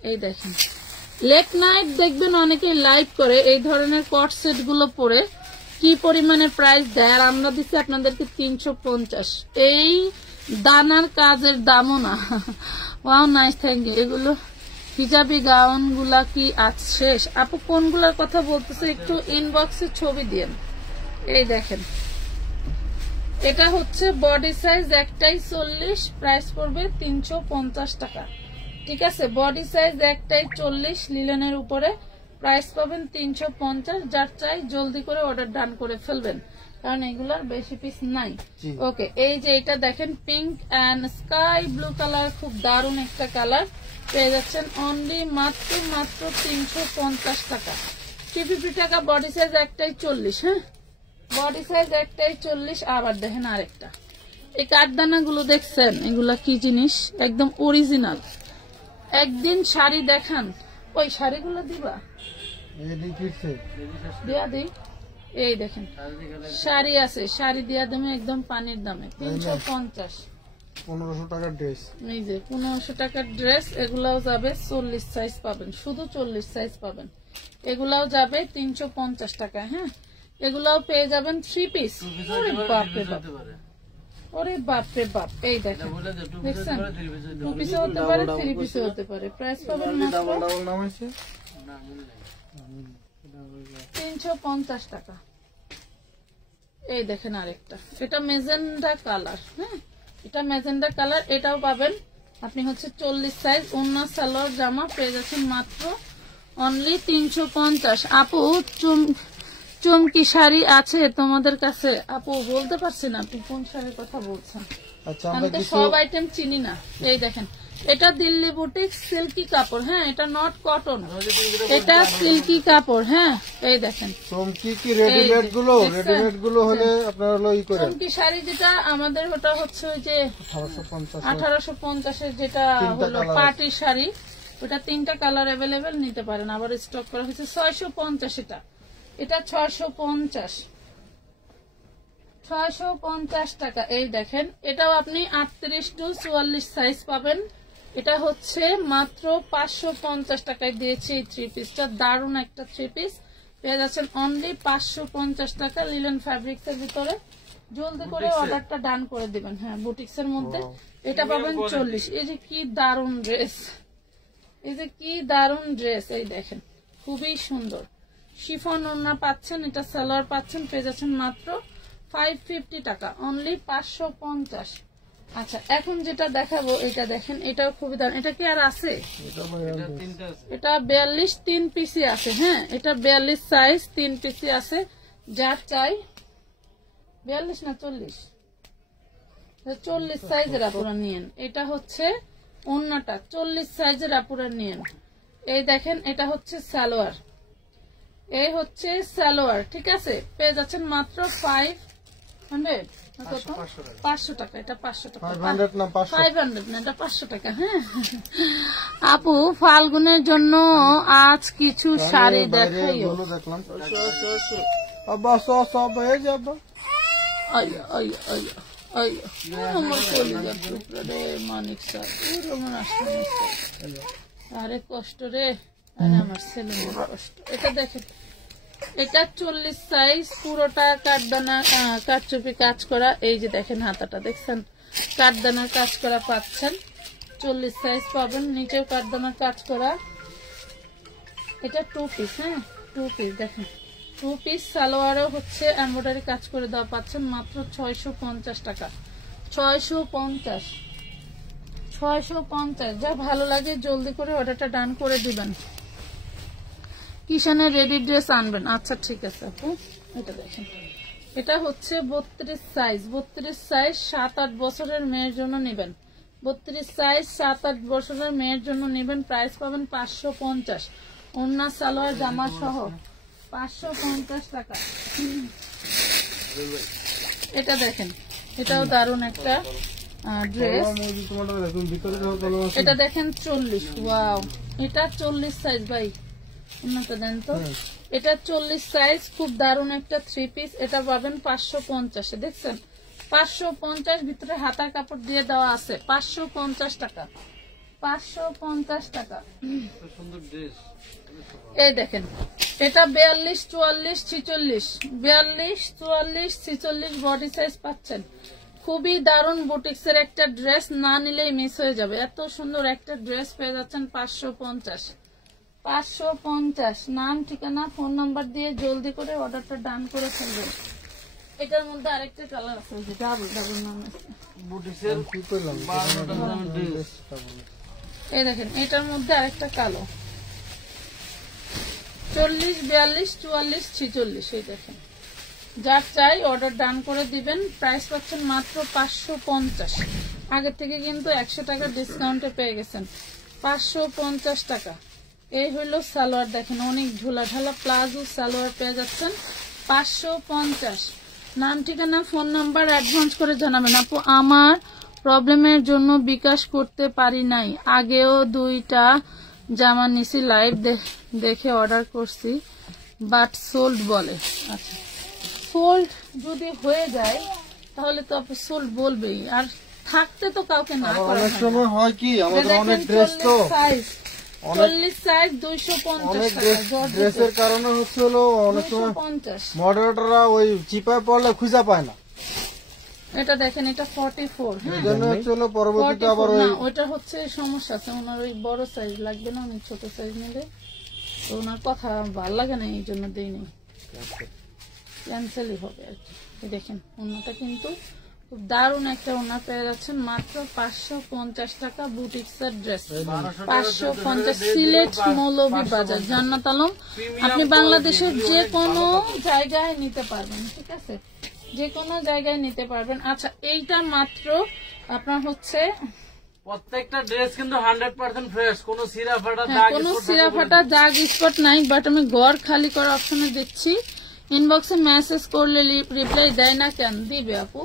এই দেখেন লেট নাইট দেখবেন অনেকে লাইভ করে এই ধরনের কট সেট গুলো পরে কি পরিমাণে প্রাইস দেয়, আর আমরা দিচ্ছি আপনাদেরকে 350। এই দানার কাজের দামও না। Wow, nice, thank you. এগুলো হিজাবি গাউন গুলা কি আজ শেষ? আপু কোনগুলার কথা বলতেছে একটু ইনবক্সে ছবি দিন। এই দেখেন এটা হচ্ছে বডি সাইজ একটাই 40, প্রাইস পড়বে 350 টাকা। ঠিক আছে, বডি সাইজ একটাই 40, লিলেনের উপরে, প্রাইস পাবেন 350। যার চাই জলদি করে অর্ডার ডান করে ফেলবেন, কারণ এগুলার বেশি পিস নাই। ওকে, এই যে এটা দেখেন pink and sky blue colour, খুব দারুণ একটা কালার, পেয়ে যাচ্ছেন অনলি মাত্র 350 টাকা। 350 টাকা, বডি সাইজ একটাই 40। হ্যাঁ, বডি সাইজ একটাই 40। আবার দেখেন আরেকটা, এই কাঠদানা গুলো দেখছেন, এগুলা কি জিনিস, একদম অরিজিনাল। একদিন শাড়ি দেখান, ওই শাড়িগুলো দিবা, এডি কিছে দিয়া দিই। এই দেখেন শাড়ি আছে, শাড়ি দিয়া দামে একদম পানির দামে 350। 1500 টাকার ড্রেস। এই যে 1500 টাকার ড্রেস, এগুলাও যাবে 40 সাইজ পাবেন, শুধু 40 সাইজ পাবেন। এগুলাও যাবে 350 টাকা। হ্যাঁ, এগুলাও পেয়ে যাবেন 3 পিস। ওরে বাপরে বাপ, ওরে বাপরে বাপ। এই দেখেন দেখছেন, 2 পিসে হতে পারে, 3 পিসে হতে পারে। প্রাইস পাবেন মাত্র ডাবল ডাবল নাম আছে না মনে নাই। 350 টাকা। এই দেখেন আরেকটা, এটা মেজেন্ডা কালার। হ্যাঁ, এটা মেজেন্ডা কালার, এটাও পাবেন আপনি হচ্ছে 40 সাইজ, ওন্না সালোয়ার জামা, পেয়ে যাচ্ছেন মাত্র অনলি 350। আপু চুমকি শাড়ি আছে তোমাদের কাছে? আপু বলতে পারছি না আপনি কোন শাড়ির কথা বলছেন, আচ্ছা আমি আমরা তো কিছু সব আইটেম চিনি না। এই দেখেন এটা দিল্লি বুটিক সিল্কি কাপড়। হ্যাঁ, এটা নট কটন, এটা সিল্কি কাপড়। হ্যাঁ, এই দেখেন চমকি কি রেডিমেড গুলো, রেডিমেড গুলো হলে আপনারা হলো ই করেন। চমকি শাড়ি যেটা আমাদের, ওটা হচ্ছে ওই যে 1850 যেটা হলো পার্টি শাড়ি, ওটা 3টা কালার অ্যাভেলেবেল, নিতে পারেন। আবার স্টক করা হয়েছে 650। এটা 650 টাকা। এই দেখেন এটাও আপনি 38 টু 44 সাইজ পাবেন। এটা হচ্ছে মাত্র 550 টাকায় দিয়েছি এই 3 পিসটা। দারুণ একটা 3 পিস পেয়ে যাচ্ছেন অনলি 550 টাকা, লিলেন ফ্যাব্রিক্স এর ভিতরে। জলদি করে অর্ডারটা ডান করে দিবেন। হ্যাঁ, বুটিক্স এর মধ্যে এটা পাবেন 40। এই যে কি দারুণ ড্রেস, এই যে কি দারুণ ড্রেস, এই দেখেন খুবই সুন্দর। শিফন ওড়না পাচ্ছেন, এটা সালোয়ার পাচ্ছেন, পেয়ে যাচ্ছেন মাত্র 550 টাকা, অনলি 550। আচ্ছা এখন যেটা দেখাবো এটা দেখেন, এটাও খুবই দারুণ। এটা কি আর আছে? এটা ভাই এটা তিনটা আছে। এটা 42 3 পিসি আছে। হ্যাঁ, এটা 42 সাইজ 3 পিসি আছে। যার চাই 42 না 40, 40 সাইজের আপুরা নিয়েন। এটা হচ্ছে ওন্নাটা, 40 সাইজের আপুরা নিয়েন। এই দেখেন, এটা হচ্ছে সালোয়ার, এই হচ্ছে সালোয়ার, ঠিক আছে। পেয়ে যাচ্ছেন মাত্র 500 500 টাকা। এটা 500 টাকা, 500 না 500 500 না, এটা 500 টাকা। হ্যাঁ আপু, ফাল্গুনের জন্য আজ কিছু শাড়ি দেখাইও। গুলো দেখলাম। আব্বা সব হয়ে যাবে। আইয়া আইয়া আইয়া আইয়া, আমার কলিজার টুকরা রে মানিক স্যার, আমার আসলে আরে কষ্ট রে, আরে আমার ছেলে মেয়ের কষ্ট। এটা দেখেন, এটা 40 সাইজ, পুরোটা কাঠদানা কাঠচুপি কাজ করা। এই যে দেখেন হাতাটা দেখছেন, কাঠদানার কাজ করা পাচ্ছেন। 40 সাইজ পাবেন, নিচেও কাঠদানার কাজ করা। এটা 2 পিস। হ্যাঁ 2 পিস দেখেন, 2 পিস। সালোয়ারও হচ্ছে এমব্রয়ডারি কাজ করে দেওয়া পাচ্ছেন মাত্র 650 টাকা। 650। যা ভালো লাগে জলদি করে অর্ডারটা ডান করে দিবেন। কিষানের রেডি ড্রেস আনবেন। আচ্ছা ঠিক আছে আপু। এটা দেখেন, এটা হচ্ছে 32 সাইজ। 32 সাইজ 7-8 বছরের মেয়ের জন্য নেবেন। 32 সাইজ 7-8 বছরের মেয়ের জন্য নেবেন। প্রাইস পাবেন 550। ওন্না সালোয়ার জামা সহ 550 টাকা। এটা দেখেন, এটাও দারুণ একটা ড্রেস। এটা দেখেন 40। ওয়াও, এটা 40 সাইজ ভাই, ওন্নাটা দেন তো। এটা 40 সাইজ, খুব দারুণ একটা 3 পিস। এটা পাবেন 550। দেখছেন 550, ভিতরে হাতা কাপড় দিয়ে দেওয়া আছে। 550 টাকা, 550 টাকা। সুন্দর ড্রেস। এই দেখেন, এটা 42 44 46, 42 44 46 বডি সাইজ পাচ্ছেন। খুবই দারুণ বুটিক্সের একটা ড্রেস, না নিলেই মিস হয়ে যাবে। এত সুন্দর একটা ড্রেস পেয়ে যাচ্ছেন 550। 550। নাম, ঠিকানা, ফোন নাম্বার দিয়ে জলদি করে অর্ডারটা ডান করে ফেলবেন। এটার মধ্যে আরেকটা কালার আছে, ডাবল নাম আছে। বুটিক্সের কি করলাম 12টা দামের ড্রেস। এই দেখেন, এটার মধ্যে আরেকটা কালো, 40 42 44 46। এই দেখেন, যার চাই অর্ডার ডান করে দিবেন। প্রাইস পাচ্ছেন মাত্র 550। আগে থেকে কিন্তু 100 টাকা ডিসকাউন্টে পেয়ে গেছেন। 550 টাকা। এই হইলো সালোয়ার, দেখেন অনেক ঝোলা ঢালা প্লাজো সালোয়ার পেয়ে যাচ্ছেন 550। নাম, ঠিকানা, ফোন নাম্বার অ্যাডভান্স করে জানাবেন। আপু, আমার প্রবলেমের জন্য বিকাশ করতে পারি নাই, আগেও 2টা জামা নিছি, লাইভ দেখে অর্ডার করছি, বাট সোল্ড বলে। আচ্ছা, সোল্ড যদি হয়ে যায় তাহলে তো আপনি সোল্ড বলবেই, আর থাকতে তো কাউকে না করা অনেক সময় হয় কি, আমাদের অনেক ড্রেস তো সাইজ 40 সাইজ 250 টাকা। ড্রেসের কারণে হচ্ছে হলো অনেক সময় 250। মডারেটররা ওই চিপায় পড়লে খুঁজে পায় না। এটা দেখেন, এটা 44। হ্যাঁ, এই জন্য হচ্ছে হলো পরবর্তীতে আবার 44 ওই না, ওইটা হচ্ছে সমস্যা আছে, ওনার ওই বড় সাইজ লাগবে না, অনেক ছোট সাইজ নিলে তো ওনার কথা ভালো লাগে না, এই জন্য দেই নাই, ক্যান্সেলই হবে আর কি। এই দেখেন, ওনাটা কিন্তু খুব দারুণ একটা ওনা পেয়ে যাচ্ছেন মাত্র 550 টাকা। বুটিক্সের ড্রেস 550। সিলেট মৌলভী বাজার, জান্নাত আলম। আপনি বাংলাদেশের যে কোনো জায়গায় নিতে পারবেন, ঠিক আছে, যে কোনো জায়গায় নিতে পারবেন। আচ্ছা, এইটা মাত্র আপনার হচ্ছে প্রত্যেকটা ড্রেস কিন্তু 100% ফ্রেশ, কোনো সিরা ফাটা হ্যাঁ, দাগ কোনো স্পট সিরা ফাটা দাগ স্পট নাই, বাট আমি ঘর খালি করার অপশনে দিচ্ছি। ইনবক্সে মেসেজ করলে রিপ্লাই দেয় না কেন? দিবে আপু,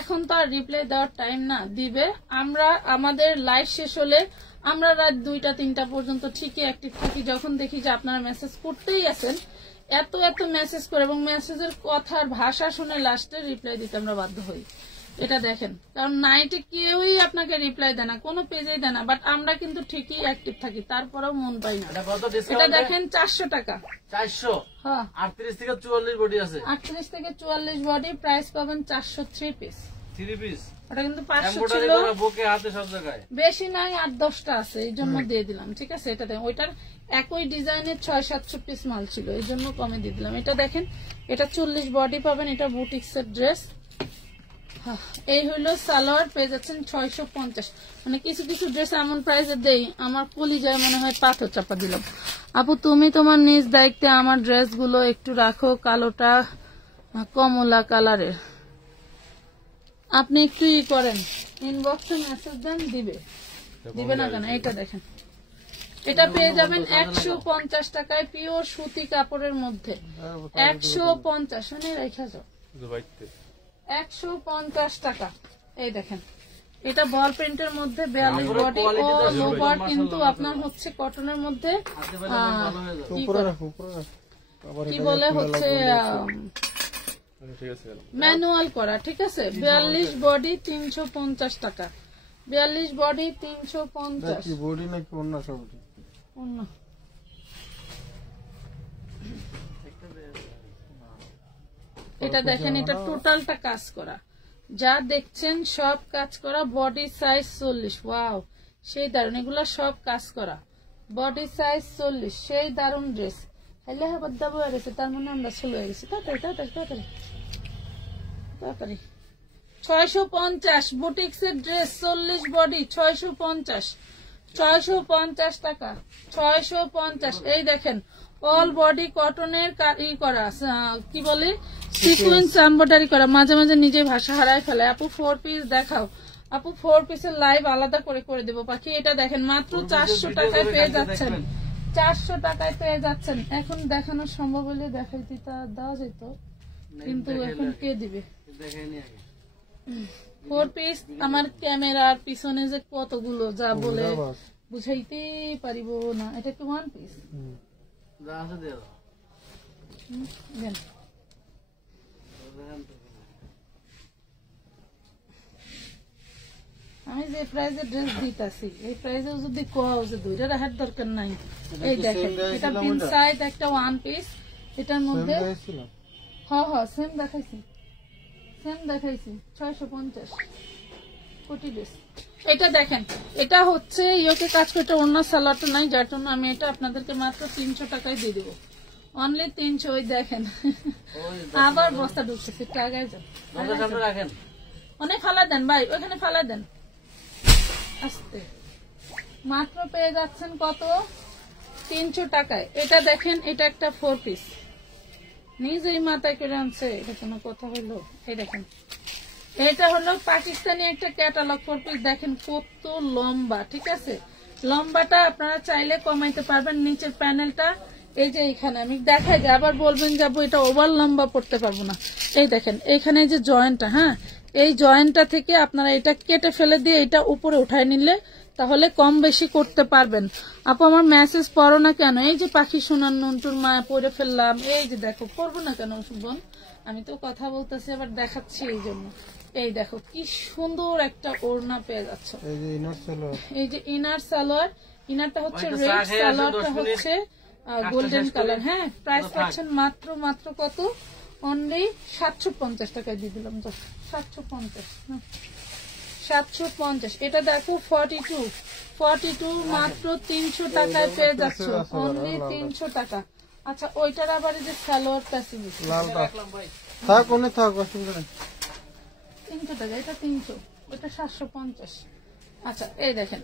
এখন তো আর রিপ্লাই দেওয়ার টাইম না, দিবে। আমরা আমাদের লাইভ শেষ হলে আমরা রাত 2টা 3টা পর্যন্ত ঠিকই অ্যাক্টিভ থাকি। যখন দেখি যে আপনারা মেসেজ করতেই আছেন, এত মেসেজ করে এবং মেসেজের কথার ভাষা শুনে লাস্টে রিপ্লাই দিতে আমরা বাধ্য হই। এটা দেখেন, কারণ নাইটে কেউই আপনাকে রিপ্লাই দেয় না, কোনো পেজেই দেয় না, বাট আমরা কিন্তু ঠিকই অ্যাক্টিভ থাকি, তারপরেও মন পাই না। এটা কত এটা ডিসকাউন্ট? দেখেন 400 টাকা। 400। হ্যাঁ, 38 থেকে 44 বডি আছে। 38 থেকে 44 বডি, প্রাইস পাবেন 403 পিস। 3 পিস ওটা কিন্তু 500 এমব্রয়ডারি ছিল, করা, বুকে হাতে সব জায়গায়। বেশি নাই, 8-10টা আছে, এই জন্য দিয়ে দিলাম, ঠিক আছে। এটা দেখেন, ওইটার একই ডিজাইনের 600-700 পিস মাল ছিল, এই জন্য কমে দিয়ে দিলাম। এটা দেখেন, এটা 40 বডি পাবেন, এটা বুটিক্সের ড্রেস। এই হইলো সালোয়ার, পেয়ে যাচ্ছেন 650। মানে কিছু কিছু ড্রেস এমন প্রাইসে দেই আমার কলিজায় মনে হয় পাথর চাপা দিলাম। আপু তুমি তোমার নিজ দায়িত্বে আমার ড্রেস গুলো একটু রাখো, কালোটা কমলা কালারের। আপনি একটু ই করেন, ইনবক্সে মেসেজ দেন, দিবে না কেন? এটা দেখেন, এটা পেয়ে যাবেন 150 টাকায়, পিওর সুতি কাপড়ের মধ্যে 150। শুনে রেখা যাও, 150 টাকা। এই দেখেন, এটা বল প্রিন্টের মধ্যে 42 বডি ও লোভার, কিন্তু আপনার হচ্ছে কটনের মধ্যে কি বলে হচ্ছে ম্যানুয়াল করা, ঠিক আছে। 42 বডি 350 টাকা, 42 বডি 350। বডি নাকি অন্য সব? অন্য। এটা দেখেন, এটা টোটালটা কাজ করা, যা দেখছেন সব কাজ করা। বডি সাইজ 40, ওয়াও সেই দারুন, এগুলা সব কাজ করা। বডি সাইজ 40, সেই দারুন ড্রেস। হেলে হাবাদ দাবো হয়ে গেছে, তার মানে আমরা ষোলো হয়ে গেছি। তাড়াতাড়ি তাড়াতাড়ি তাড়াতাড়ি তাড়াতাড়ি। 650 বুটিক্সের ড্রেস, 40 বডি 650, 650 টাকা, 650। এই দেখেন, অল বডি কটনের ই করা, কি বলে সিকোয়েন্স এমব্রয়ডারি করা। মাঝে মাঝে নিজে ভাষা হারায় ফেলে। আপু 4 পিস দেখাও, আপু 4 পিসের লাইভ আলাদা করে দেবো পাখি। এটা দেখেন, মাত্র 400 টাকায় পেয়ে যাচ্ছেন, 400 টাকায় পেয়ে যাচ্ছেন। এখন দেখানো সম্ভব হলে দেখাইতে দেওয়া যেত, কিন্তু এখন কে দিবে? 4 পিস আমার ক্যামেরার পিছনে যে কতগুলো যা বলে বুঝাইতে পারিব না। এটা একটু 1 পিস আমি যে প্রাইজে ড্রেস দিতেছি, এই প্রাইজে যদি কও যে দুইটা রাখার দরকার নাই। এই দেখেন, এটা ইনসাইড একটা 1 পিস, এটার মধ্যে সেম দেখাইছি 650 কোটি ড্রেস। এটা দেখেন, এটা হচ্ছে ইয়োকে কাজ করতে, অন্য সালোয়ারটা নাই, যার জন্য আমি এটা আপনাদেরকে মাত্র 300 টাকায় দিয়ে দেবো, অনলি 300। ওই দেখেন, আবার বস্তা ঢুকতেছে, টাকায় যান, অনেক ফালা দেন ভাই, ওইখানে ফালা দেন আস্তে। মাত্র পেয়ে যাচ্ছেন কত? 300 টাকায়। এটা দেখেন, এটা একটা 4 পিস, নিজেই মাথায় করে আনছে, এটা কোনো কথা হইলো? এই দেখেন, এটা হলো পাকিস্তানি একটা ক্যাটালগ 4 পিস। দেখেন কত লম্বা, ঠিক আছে। লম্বাটা আপনারা চাইলে কমাইতে পারবেন। নিচের প্যানেলটা এই যে এখানে আমি দেখাই যে, আবার বলবেন যাবো এটা ওভার লম্বা পড়তে পারবো না। এই দেখেন, এখানে যে জয়েন্টটা, হ্যাঁ, এই জয়েন্টটা থেকে আপনারা এটা কেটে ফেলে দিয়ে এটা উপরে উঠায় নিলে তাহলে কম বেশি করতে পারবেন। আপু আমার মেসেজ পড়ো না কেন? এই যে পাখি সোনার নন্টুর মায়া পড়ে ফেললাম, এই যে দেখো, পড়বো না কেন শুভন? আমি তো কথা বলতেছি, আবার দেখাচ্ছি এই জন্য। এই দেখো কি সুন্দর একটা ওড়না পেয়ে যাচ্ছে। এই যে ইনার সালোয়ার, ইনারটা হচ্ছে রেড, সালোয়ারটা হচ্ছে গোল্ডেন কালার। হ্যাঁ, প্রাইস পাচ্ছেন মাত্র কত? অনলি 750 টাকায় দিয়ে দিলাম। 750। এটা দেখো 42 মাত্র 300 টাকায় পেয়ে যাচ্ছ, অনলি 300 টাকা। আচ্ছা, ওইটার আবার এই যে সালোয়ারটা 300 টাকা, এটা 300, এটা 750। আচ্ছা, এই দেখেন,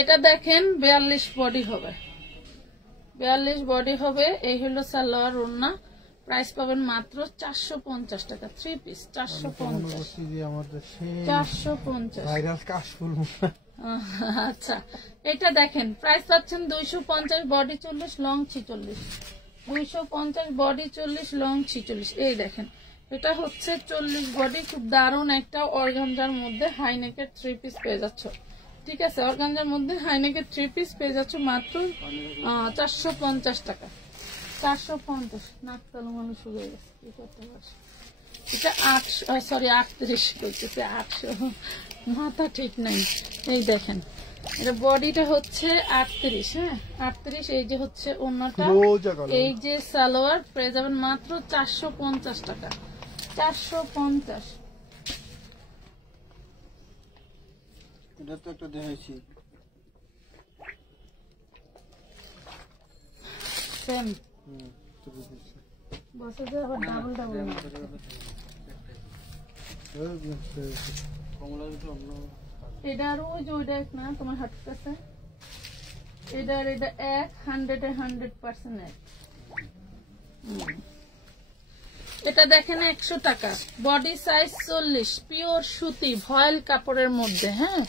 এটা দেখেন 42 বডি হবে, 42 বডি হবে। এই হলো সালোয়ার ওড়না, প্রাইস পাবেন মাত্র 450 টাকা, 3 পিস 450। আচ্ছা, এটা দেখেন, প্রাইস পাচ্ছেন 250, বডি 40, লং 46, 250 বডি 40, লং 46। এই দেখেন, এটা হচ্ছে 40 বডি, খুব দারুণ একটা অর্গানজার মধ্যে হাইনেকের 3 পিস পেয়ে যাচ্ছ, ঠিক আছে। অর্গানজার মধ্যে হাইনেকের 3 পিস পেয়ে যাচ্ছ মাত্র 450 টাকা, 450। নাক কালো মানুষ হয়ে গেছে, কি করতে পারছি। এটা 38 বলতেছে, 800, মাথা ঠিক নাই। এই দেখেন, এটা বডিটা হচ্ছে 38, হ্যাঁ 38। এই যে হচ্ছে ওড়নাটা, এই যে সালোয়ার পেয়ে যাবেন মাত্র 450 টাকা, 450। এটা তো একটা দেখাইছি, সেম বসে যে আবার ডাবল কমলা একটু অন্য এটা আর ওই যে ওইটা এক না তোমার হাত কাছে, এটা 100% এক। এটা দেখেন 100 টাকা, বডি সাইজ 40, পিওর সুতি ভয়েল কাপড়ের মধ্যে। হ্যাঁ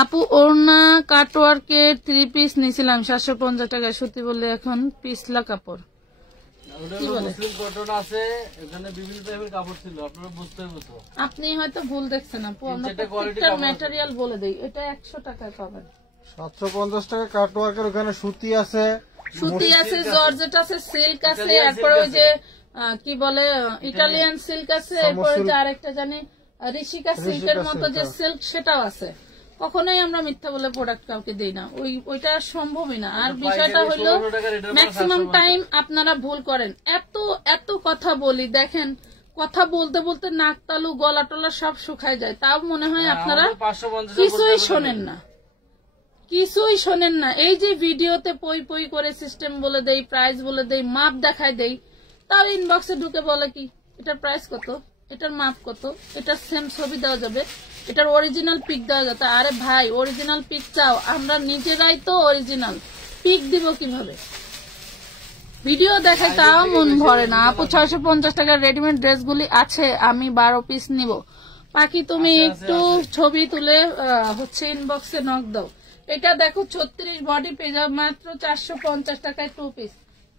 আপু ওড়না কাটওয়ার্কের 3 পিস নিয়েছিলাম 750 টাকা, সুতি বলে এখন পিছলা কাপড়। মুসলিম কটন আছে, এখানে বিভিন্ন টাইপের কাপড় ছিল, আপনারা বুঝতে হতো। আপনি হয়তো ভুল দেখছেন আপু, আমরা প্রত্যেকটা ম্যাটেরিয়াল বলে দেই। এটা 100 টাকায় পাবেন। 750 টাকা কাটওয়ার্কের, ওখানে সুতি আছে, জর্জেট আছে, সিল্ক আছে, এরপর ওই যে কি বলে ইটালিয়ান সিল্ক আছে, এরপর যে আরেকটা জানি ঋষিকা সিল্কের মতো যে সিল্ক, সেটাও আছে। কখনোই আমরা মিথ্যা বলে প্রোডাক্ট কাউকে দেই না, ওইটা সম্ভবই না। আর বিষয়টা হলো ম্যাক্সিমাম টাইম আপনারা ভুল করেন। এত কথা বলি, দেখেন কথা বলতে বলতে নাক তালু গলা টলা সব শুকায় যায়, তাও মনে হয় আপনারা কিছুই শোনেন না। এই যে ভিডিওতে পই পই করে সিস্টেম বলে দেই, প্রাইস বলে দেই, মাপ দেখায় দেই, তাও ইনবক্সে ঢুকে বলে কি এটার প্রাইস কত, এটার মাপ কত, এটার সেম ছবি দেওয়া যাবে, এটার অরিজিনাল পিক দেওয়া যাবে। আরে ভাই অরিজিনাল পিক চাও, আমরা নিজেরাই তো অরিজিনাল, পিক দিব কিভাবে? ভিডিও দেখায় তাও মন ভরে না। আপু 650 টাকার রেডিমেড ড্রেসগুলি আছে, আমি 12 পিস নিব। বাকি তুমি একটু ছবি তুলে হচ্ছে ইনবক্সে নক দাও। এটা দেখো 36 বডি পেয়ে যাও মাত্র 450 টাকায় 2 পিস।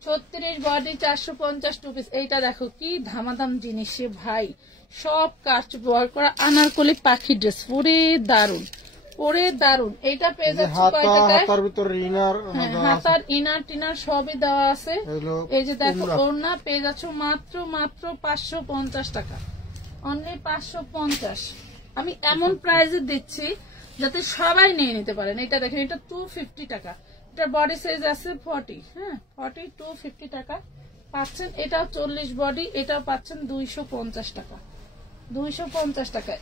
36 body 450 2 piece. এইটা দেখো কি ধামাধাম জিনিস ভাই, সব কাজ ওয়ার্ক করা আনারকলি পাখি ড্রেস, পুরে দারুন, পুরে দারুন। এইটা পেয়ে যাচ্ছে কয় টাকায়? হাতার ভিতরে ইনার, হাতার ইনার টিনার সবই দেওয়া আছে। এই যে দেখো ওড়না পেয়ে যাচ্ছ মাত্র 550 টাকা, অনলি 550। আমি এমন প্রাইসে দিচ্ছি যাতে সবাই নিয়ে নিতে পারেন। এটা দেখেন, এটা 250 টাকা, এটার বডি সাইজ আছে 40, হ্যাঁ 40, 250 টাকা পাচ্ছেন। এটাও 40 বডি, এটাও পাচ্ছেন 250 টাকা, 250 টাকায়।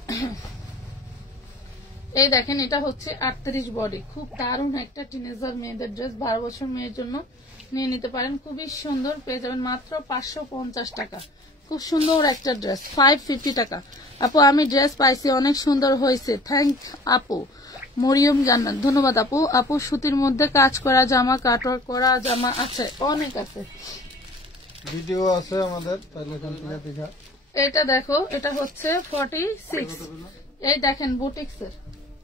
এই দেখেন এটা হচ্ছে 38 বডি, খুব দারুণ একটা টিনেজার মেয়েদের ড্রেস, 12 বছর মেয়ের জন্য নিয়ে নিতে পারেন, খুবই সুন্দর। পেয়ে যাবেন মাত্র 550 টাকা, খুব সুন্দর একটা ড্রেস। 550 টাকা। আপু আমি ড্রেস পাইছি, অনেক সুন্দর হয়েছে, থ্যাংক আপু। মরিয়ম জান্নাত, ধন্যবাদ আপু। আপু সুতির মধ্যে কাজ করা জামা, কাটওয়ার্ক করা জামা আছে, অনেক আছে, ভিডিও আছে আমাদের, তাহলে এখান থেকে দেখা। এটা দেখো, এটা হচ্ছে 46। এই দেখেন বুটিক্সের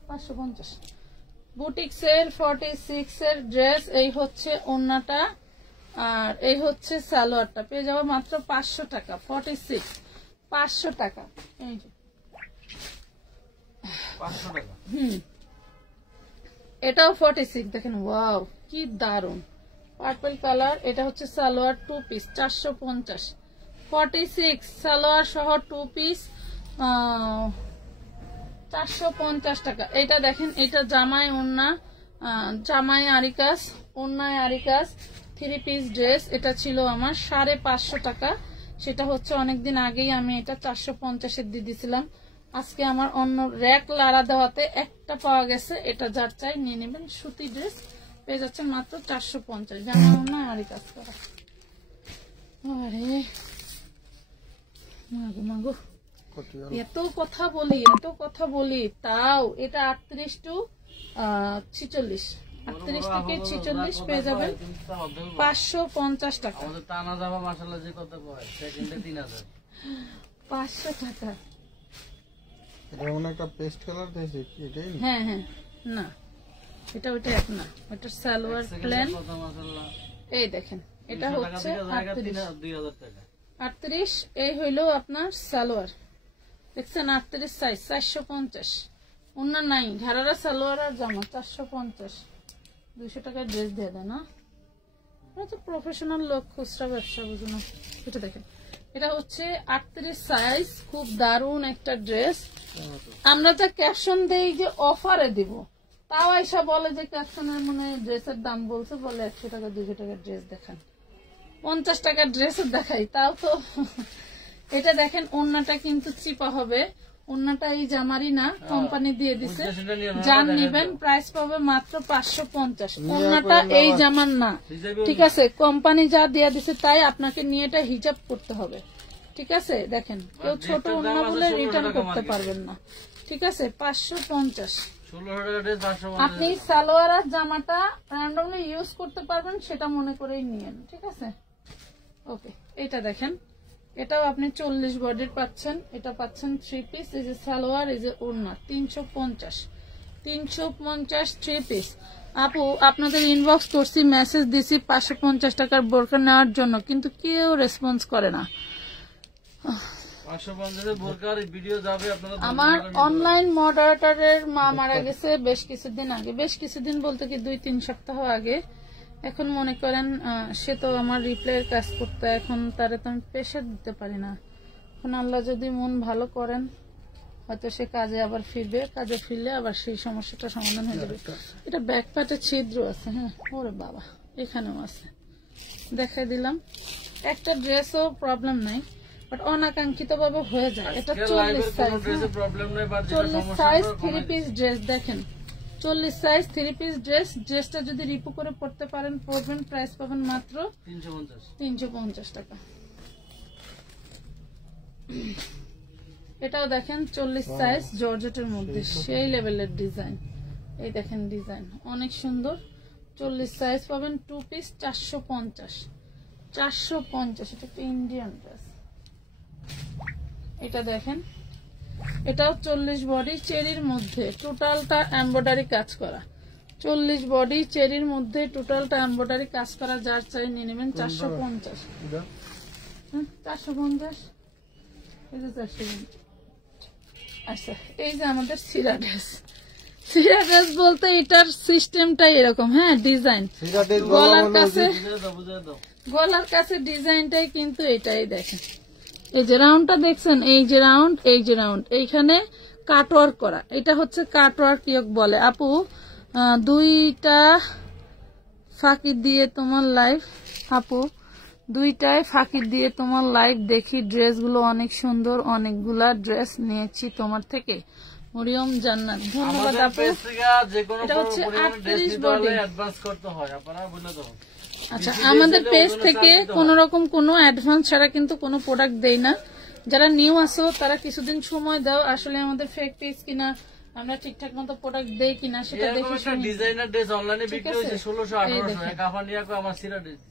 550, বুটিক্সের 46 এর ড্রেস। এই হচ্ছে ওড়নাটা, আর এই হচ্ছে সালোয়ারটা, পেয়ে যাবো মাত্র 500 টাকা। 46 500 টাকা। এই যে 500 টাকা। এটাও 46, দেখেন ওয়াও কি দারুন পার্পল কালার। এটা হচ্ছে সালোয়ার 2 পিস 450, 46 সালোয়ার সহ 2 পিস 450 টাকা। এটা দেখেন, এটা জামাই ওড়না, জামাই আরিকাস, ওড়নায় আরিকাস 3 পিস ড্রেস। এটা ছিল আমার 550 টাকা, সেটা হচ্ছে অনেকদিন আগেই আমি এটা 450-এর দিয়ে দিয়েছিলাম। আজকে আমার অন্য র্যাক লাড়া দেওয়াতে একটা পাওয়া গেছে, এটা যার চাই নিয়ে নেবেন। সুতি ড্রেস পেয়ে যাচ্ছেন মাত্র 450, জামা ওড়না আরিকাস করা। আরে মাগো মাগো, এত কথা বলি তাও এটা 38 to 46, 38 থেকে 46 পেয়ে যাবেন 550 টাকা। আমাদের টানা জামা মাশাআল্লাহ যে কত কয়, সেকেন্ডে 3000, 500 টাকা। এটা অনেক একটা পেস্ট কালার দিয়েছে, এটাই না? হ্যাঁ হ্যাঁ, না এটা ওইটা এক না, ওটা সালোয়ার প্লেন। এই দেখেন এটা হচ্ছে 2000 টাকা, 38। এই হইলো আপনার সালোয়ার, দেখছেন 38 সাইজ 450। ওনা নাই, ঘাড়ারা সালোয়ার আর জামা 450, 200 টাকার ড্রেস দিয়ে দেয় না। আমরা তো প্রফেশনাল লোক, খুচরা ব্যবসা বুঝো না। এটা দেখেন, এটা হচ্ছে 38 সাইজ, খুব দারুণ একটা ড্রেস। আমরা যা ক্যাপশন দেই যে অফারে দিব, তাও আইসা বলে যে ক্যাপশনের মনে ড্রেসের দাম বলছে, বলে 100 টাকা 200 টাকার ড্রেস দেখান, 50 টাকার ড্রেস দেখাই, তাও তো। এটা দেখেন ওন্নাটা কিন্তু চিপা হবে, ওন্নাটা এই জামারি না, কোম্পানি দিয়ে দিছে। যান নিবেন প্রাইস পাবে মাত্র 550। ওন্নাটা এই জামার না, ঠিক আছে, কোম্পানি যা দিয়ে দিছে তাই আপনাকে নিয়ে এটা হিজাব করতে হবে। ঠিক আছে, দেখেন কেউ ছোট ওড়না বলে রিটার্ন করতে পারবেন না। ঠিক আছে, 550। 1600 টাকা ড্রেস 550। আপনি সালোয়ার আর জামাটা র্যান্ডমলি ইউজ করতে পারবেন, সেটা মনে করেই নিয়েন। ঠিক আছে, ওকে। এটা দেখেন, এটাও আপনি 40 বডির পাচ্ছেন। এটা পাচ্ছেন 3 পিস। এই যে সালোয়ার, এই যে ওড়না, 350 3 পিস। আপু আপনাদের ইনবক্স করছি, মেসেজ দিছি 550 টাকার বোরকা নেওয়ার জন্য, কিন্তু কেউ রেসপন্স করে না। 550 এর বোরকার ভিডিও যাবে আপনারা। আমার অনলাইন মডারেটরের মা মারা গেছে বেশ কিছুদিন আগে, বেশ কিছুদিন বলতে কি 2-3 সপ্তাহ আগে। এখন মনে করেন সে তো আমার রিপ্লাইয়ের কাজ করতে, এখন তারে তো আমি প্রেশার দিতে পারি না। এখন আল্লাহ যদি মন ভালো করেন, হয়তো সে কাজে আবার ফিরবে, কাজে ফিরলে আবার সেই সমস্যাটা সমাধান হয়ে যাবে। এটা ব্যাক পার্টে ছিদ্র আছে, হ্যাঁ, ওরে বাবা, এখানেও আছে, দেখাই দিলাম। একটা ড্রেসও প্রবলেম নাই, বাট অনাকাঙ্ক্ষিত ভাবে হয়ে যায়। এটা 40 সাইজ, 40 সাইজ 3 পিস ড্রেস। দেখেন 40 সাইজ 3 পিস ড্রেস। ড্রেসটা যদি রিপু করে পড়তে পারেন, পড়বেন, প্রাইস পাবেন মাত্র 350 টাকা। এটাও দেখেন 40 সাইজ জর্জেটের মধ্যে, সেই লেভেলের ডিজাইন। এই দেখেন ডিজাইন অনেক সুন্দর। 40 সাইজ পাবেন, 2 পিস 450। এটা একটা ইন্ডিয়ান ড্রেস। এটা দেখেন, এটাও 40 বডি চেরির মধ্যে, টোটালটা এমব্রয়ডারি কাজ করা। 40 বডি চেরির মধ্যে টোটালটা এমব্রয়ডারি কাজ করা। যার চাই নিয়ে নেবেন 450। 450। এই যে 450। আচ্ছা, এই যে আমাদের সিরা ড্রেস। সিরা ড্রেস বলতে এটার সিস্টেমটাই এরকম, হ্যাঁ, ডিজাইন গলার কাছে ডিজাইনটাই কিন্তু এটাই। দেখেন এই যে রাউন্ডটা দেখছেন, এই যে রাউন্ড, এই যে রাউন্ড, এইখানে কাটওয়ার্ক করা। এটা হচ্ছে কাটওয়ার্ক ইয়োক বলে। আপু 2টা ফাঁকি দিয়ে তোমার লাইফ, আপু 2টায় ফাঁকি দিয়ে তোমার লাইফ দেখি, ড্রেসগুলো অনেক সুন্দর, অনেকগুলা ড্রেস নিয়েছি তোমার থেকে। মরিয়ম জান্নাত, ধন্যবাদ আপু। এটা হচ্ছে 38 বডি। আচ্ছা, আমাদের পেজ থেকে কোন রকম কোনো অ্যাডভান্স ছাড়া কিন্তু কোনো প্রোডাক্ট দেই না। যারা নিউ আসো তারা কিছুদিন সময় দাও, আসলে আমাদের ফেক পেজ কিনা, আমরা ঠিকঠাক মতো প্রোডাক্ট দেই কিনা সেটা দেখে শুনি। ডিজাইনার ড্রেস অনলাইনে বিক্রি হচ্ছে 1600-1800 এক আফানিয়া কো আমার সিরা ড্রেস।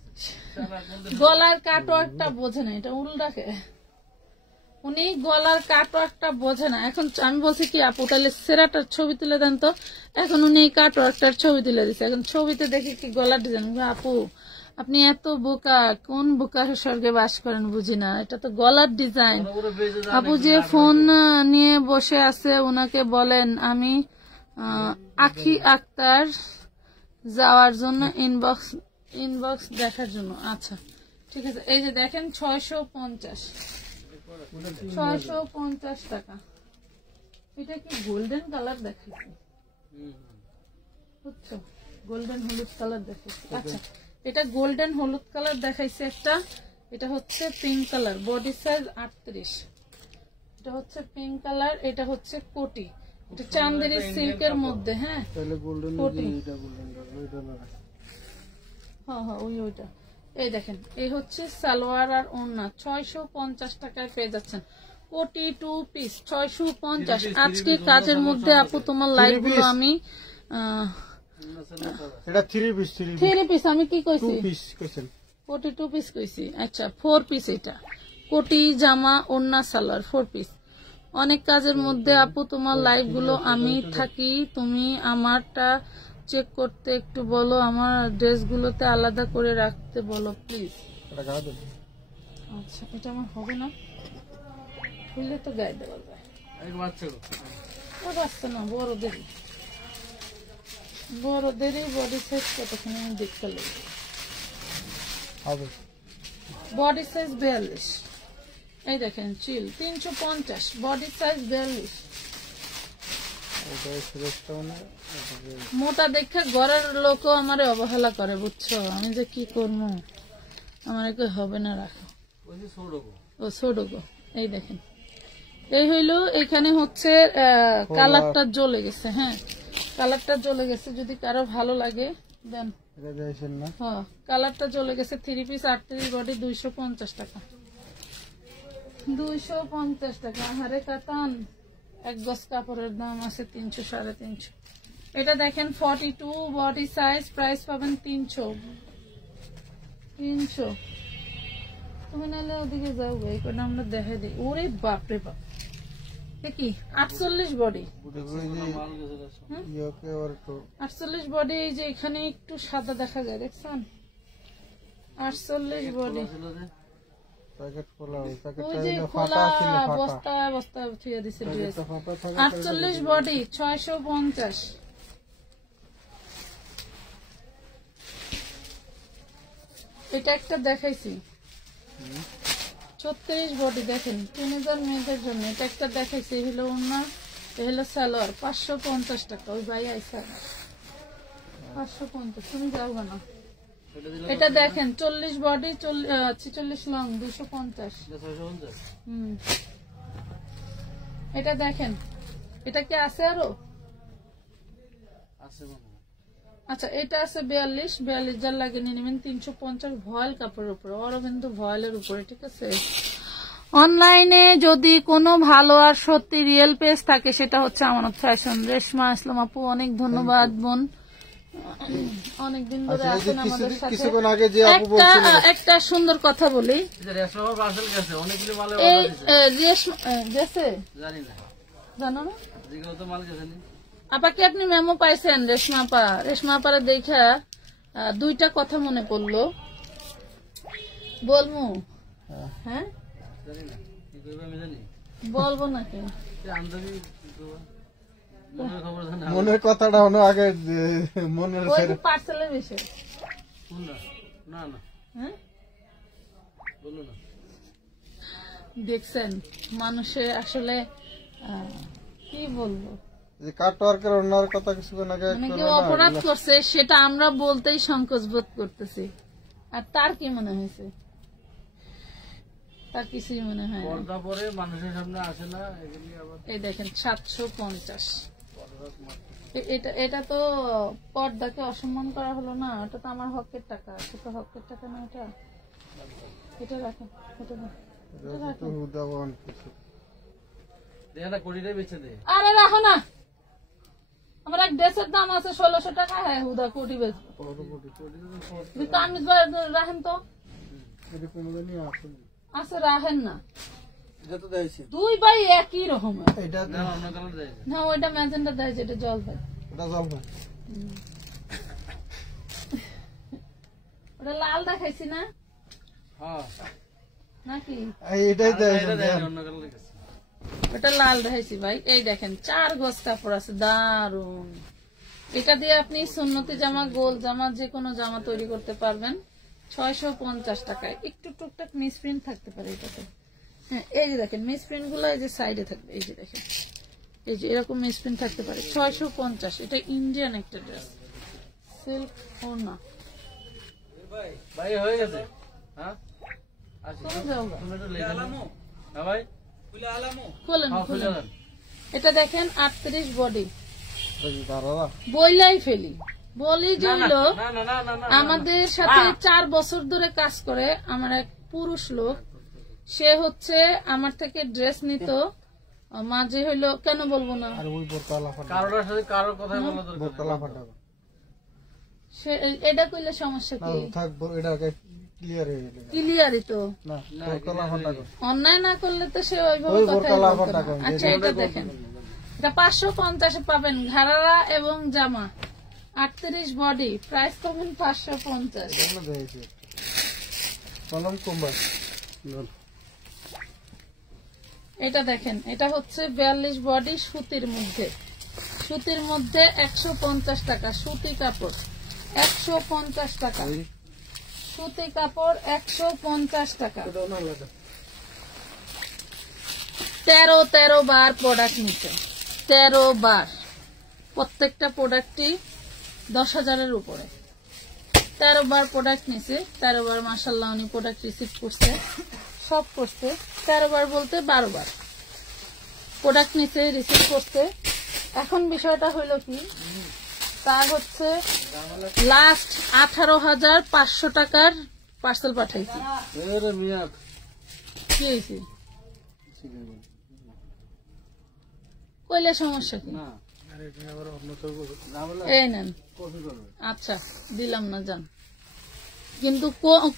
গলার কাটওয়ার্কটা বোঝে না, এটা উল্টাকে। উনি গলার কাটওয়ার্কটা বোঝে না। এখন আমি বলছি কি আপু তাহলে সেরাটার ছবি তুলে দেন তো, এখন উনি এই কাটওয়ার্কটার ছবি তুলে দিচ্ছে। এখন ছবিতে দেখি কি গলার ডিজাইন। আপু আপনি এত বোকা, কোন বোকা স্বর্গে বাস করেন বুঝি না, এটা তো গলার ডিজাইন। আপু যে ফোন নিয়ে বসে আছে ওনাকে বলেন আমি আখি আক্তার যাওয়ার জন্য ইনবক্স দেখার জন্য। আচ্ছা ঠিক আছে, এই যে দেখেন 650 টাকা। এটা কি গোল্ডেন কালার দেখাচ্ছি, বুঝছো, গোল্ডেন হলুদ কালার দেখাচ্ছি। আচ্ছা, এটা গোল্ডেন হলুদ কালার দেখাইছে একটা। এটা হচ্ছে পিঙ্ক কালার, বডি সাইজ 38। এটা হচ্ছে পিঙ্ক কালার, এটা হচ্ছে কোটি, এটা চান্দেরি সিল্কের মধ্যে। হ্যাঁ কোটি, হ্যাঁ ওইটা। এই দেখেন, এই হচ্ছে সালোয়ার আর ওড়না। 650 টাকায় পেয়ে যাচ্ছেন। কোটি 2 পিস 650। আজকে কাজের মধ্যে আপু তোমার লাইভ গুলো আমি এটা 3 পিস আমি কি কইছি, 2 পিস কইছেন, কোটি 2 পিস কইছি। আচ্ছা 4 পিস, এটা কোটি জামা ওড়না সালোয়ার 4 পিস। অনেক কাজের মধ্যে আপু তোমার লাইভ গুলো আমি থাকি, তুমি আমারটা চেক করতে একটু বলো, আমার ড্রেসগুলোতে আলাদা করে রাখতে বলো প্লিজ। আচ্ছা, এটা আমার হবে না, খুললে তো গায়ে দেওয়া যায়। বাচ্চা না, বড়দেরই বডি সাইজ কতখানি আমি দেখতে লাগবে। Body size 42। এই দেখেন চিল 350, বডি সাইজ 42। মোটা দেখে ঘরের লোকও আমার অবহেলা করে, বুঝছো, আমি যে কি করবো, আমার হবে না রাখো। ও ছোট গো, এই দেখেন, এই হইলো। এখানে হচ্ছে কালারটা জ্বলে গেছে, হ্যাঁ কালারটা জ্বলে গেছে, যদি কারো ভালো লাগে দেন। হ্যাঁ কালারটা জ্বলে গেছে। 3 পিস 38 বডি 250 টাকা। 250 টাকা। হারে কাতান, এক গজ কাপড়ের দাম আছে 300 350। এটা দেখেন 42 বডি সাইজ, প্রাইস পাবেন 300। তুমি নাহলে ওদিকে যাও, এই করে আমরা দেখে দিই। ওরে বাপরে বাপ, কি 48 বডি, 48 বডি। এই যে এখানে একটু সাদা দেখা যায়, দেখছেন? 48 বডি। ওই যে খোলা বস্তা বস্তা থুয়ে দিছে ড্রেস। 48 বডি 650। এটা একটা দেখাইছি 36 বডি, দেখেন 3000 মেয়েদের জন্য। এটা একটা দেখাইছি, হলো ওনার, হলো সালোয়ার, 550 টাকা। ওই ভাই আইসা 550। তুমি যাও না। এটা দেখেন 40 বডি 46 লং, 250। এটা দেখেন, এটা কি আছে আরো? আচ্ছা, এটা আছে 42 যার লাগে নিয়ে নেবেন 350 ভয়েল কাপড়ের উপরে, অরবিন্দু ভয়েলের উপরে, ঠিক আছে? অনলাইনে যদি কোনো ভালো আর সত্যি রিয়েল পেজ থাকে সেটা হচ্ছে আমানত ফ্যাশন। রেশমা ইসলাম আপু, অনেক ধন্যবাদ বোন, অনেকদিন ধরে আছেন আমাদের সাথে। একটা সুন্দর কথা বলি, জানো না আপাকে আপনি মেমো পাইছেন রেশমা আপা? রেশমা আপারে দেখা দুইটা কথা মনে পড়লো, বলবো? হ্যাঁ বলবো নাকি? মনের কথাটা হলো আগে, মনের পার্সেলের বিষয়। দেখছেন মানুষে আসলে কি বলবো, অপরাধ করছে সেটা আমরা বলতেই সংকোচ বোধ করতেছি। আর তার কি মনে হয়েছে? তার কিছুই মনে হয় মানুষের সামনে আসে না। এই দেখেন 750। এটা তো পর্দাকে অসম্মান করা হলো না? ওটা তো আমার হকের টাকা, সেটা হকের টাকা না। এটা রাখেন, আরে রাখো না। আমার এক ড্রেসের দাম আছে 1600 টাকা। হ্যাঁ হুদা কোটি বেচবো, রাখেন তো। আচ্ছা রাখেন না, দুই ভাই একই রকম। না ওইটা ম্যাজেন্ডা দেয়, যেটা জল ভাই, ওটা লাল দেখাইছি না নাকি? ওটা লাল দেখাইছি ভাই। এই দেখেন 4 গজ কাপড় আছে, দারুন। এটা দিয়ে আপনি সুন্নতি জামা, গোল জামা, যে কোনো জামা তৈরি করতে পারবেন 650 টাকায়। একটু টুকটাক মিসপ্রিন্ট থাকতে পারে এটাতে। হ্যাঁ এই যে দেখেন মিসপ্রিন্ট গুলো এই যে সাইডে থাকবে, এই যে দেখেন, এই যে এরকম মিসপ্রিন্ট থাকতে পারে। 650। এটা ইন্ডিয়ান একটা ড্রেস, সিল্ক ওড়না। ভাই হয়ে গেছে। হ্যাঁ এটা দেখেন 38 বডি, বইলাই ফেলি বলি জইল। আমাদের সাথে 4 বছর ধরে কাজ করে আমার এক পুরুষ লোক, সে হচ্ছে আমার থেকে ড্রেস নিত মাঝে হইলো, কেন বলবো না, এটা কইলে সমস্যা কি? ক্লিয়ারই তো, অন্যায় না করলে তো সে ওইভাবে কথা। আচ্ছা এটা দেখেন, এটা 550 পাবেন, ঘাড়ারা এবং জামা, 38 বডি, প্রাইস পাবেন 550। এটা দেখেন, এটা হচ্ছে 42 বডি, সুতির মধ্যে, সুতির মধ্যে 150 টাকা। সুতি কাপড় 150 টাকা, সুতি কাপড় 150 টাকা। 13 বার প্রোডাক্ট নিচ্ছে, 13 বার, প্রত্যেকটা প্রোডাক্টই 10,000-এর উপরে। 13 বার প্রোডাক্ট নিছে, 13 বার মাশাআল্লাহ উনি প্রোডাক্ট রিসিভ করছে, সব করছে। 13 বার বলতে 12 বার প্রোডাক্ট নিছে, রিসিভ করছে। এখন বিষয়টা হইলো কি, তার হচ্ছে লাস্ট 18,500 টাকার পার্সেল পাঠাইছি। কি হয়েছে? কইলে সমস্যা কি? না আরে এটা আবার অন্য কেউ করবে। না বলে এই নেন। কপি করবে। আচ্ছা দিলাম না, যান। কিন্তু